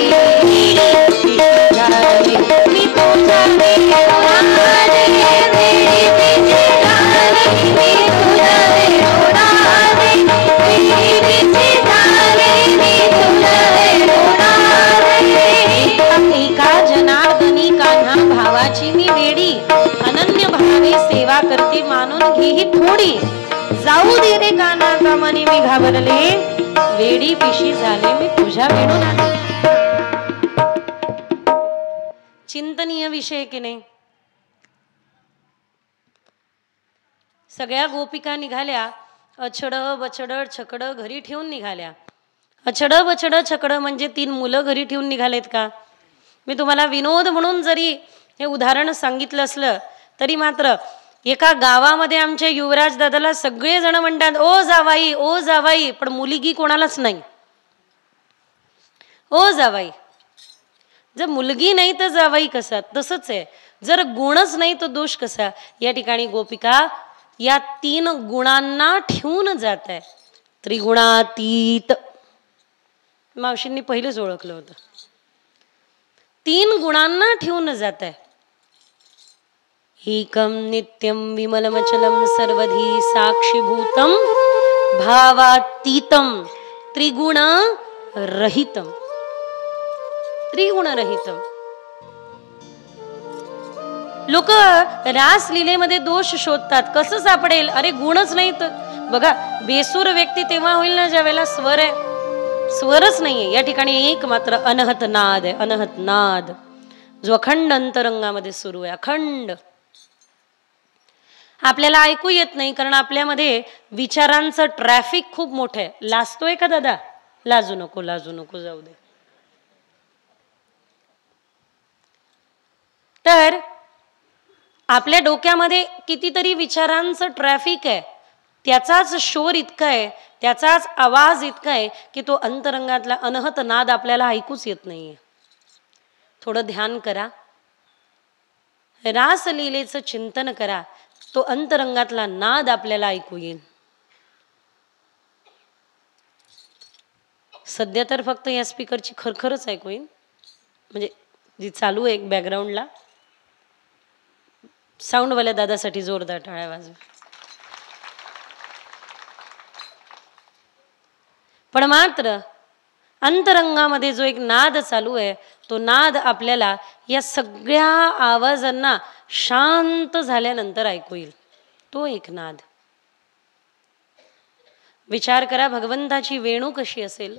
मी तुझ्या वेडोळाले वेडी तिची झाली. मी तुझ्या वेडोळाले वेडी तिची झाली. मी तुझ्या वेडोळाले. एका जनार्दनी कान्हा भावाची मी वेडी. अनन्य भावे सेवा करते मानून घेही थोडी. जाऊ दे रे कान्हा का मनी मी घाबरले. वेडी पिशी झाले मी तुझ्या वेडून आले. चिंतनीय विषय की नाही? सगळ्या गोपिका निघाल्या. अछड बछड छकड घरी ठेवून निघाल्या. अछड बछड छकड म्हणजे 3 मुलं घरी ठेवून निघालेत का? मी तुम्हाला विनोद म्हणून जरी हे उदाहरण सांगितलं असलं तरी मात्र एका गावामध्ये आमच्या युवराज दादाला सगळे जण म्हणतात ओ जावाई ओ जावाई, पण मुलगी कोणालाच नाही. ओ जावाई. जर मुलगी नाही तर जावाई कसा? तसंच आहे. जर गुणच नाही तर दोष कसा? या ठिकाणी गोपिका या 3 गुणांना ठेवून जात आहे. त्रिगुणातीत. मावशींनी पहिलेच ओळखलं होतं. 3 गुणांना ठेवून जात आहे. एकम नित्यम विमलमचलम सर्वधी साक्षीभूतम भावातीतम त्रिगुण रहितम. त्रिगुण रहितम. लोक रासलीलेमध्ये दोष शोधतात. कसं सापडेल? अरे गुणच नाही तर. बघा बेसूर व्यक्ती तेव्हा होईल ना ज्या वेळेला स्वर आहे. स्वरच नाहीये. या ठिकाणी एक मात्र अनहत नाद आहे. अनहत नाद जो अखंड अंतरंगामध्ये सुरू आहे. अखंड. आपल्याला ऐकू येत नाही कारण आपल्यामध्ये विचारांचं ट्रॅफिक खूप मोठं आहे. लाजतोय का दादा? लाजू नको लाजू नको, जाऊ दे. तर आपल्या डोक्यामध्ये कितीतरी विचारांचं ट्रॅफिक आहे. त्याचाच शोर इतका आहे, त्याचाच आवाज इतका आहे की तो अंतरंगातला अनहत नाद आपल्याला ऐकूच येत नाहीये. थोडं ध्यान करा. रासलीलेचं चिंतन करा. तो अंतरंगातला नाद आपल्याला ऐकू येईल. सध्या तर फक्त या स्पीकरची खरखरच ऐकू येईल, म्हणजे जी चालू आहे एक बॅकग्राऊंडला. साऊंडवाल्या दादासाठी जोरदार टाळ्या वाजवा. पण मात्र अंतरंगामध्ये जो एक नाद चालू आहे तो नाद आपल्याला या सगळ्या आवाजांना शांत झाल्यानंतर ऐकू येईल. तो एक नाद. विचार करा भगवंताची वेणू कशी असेल.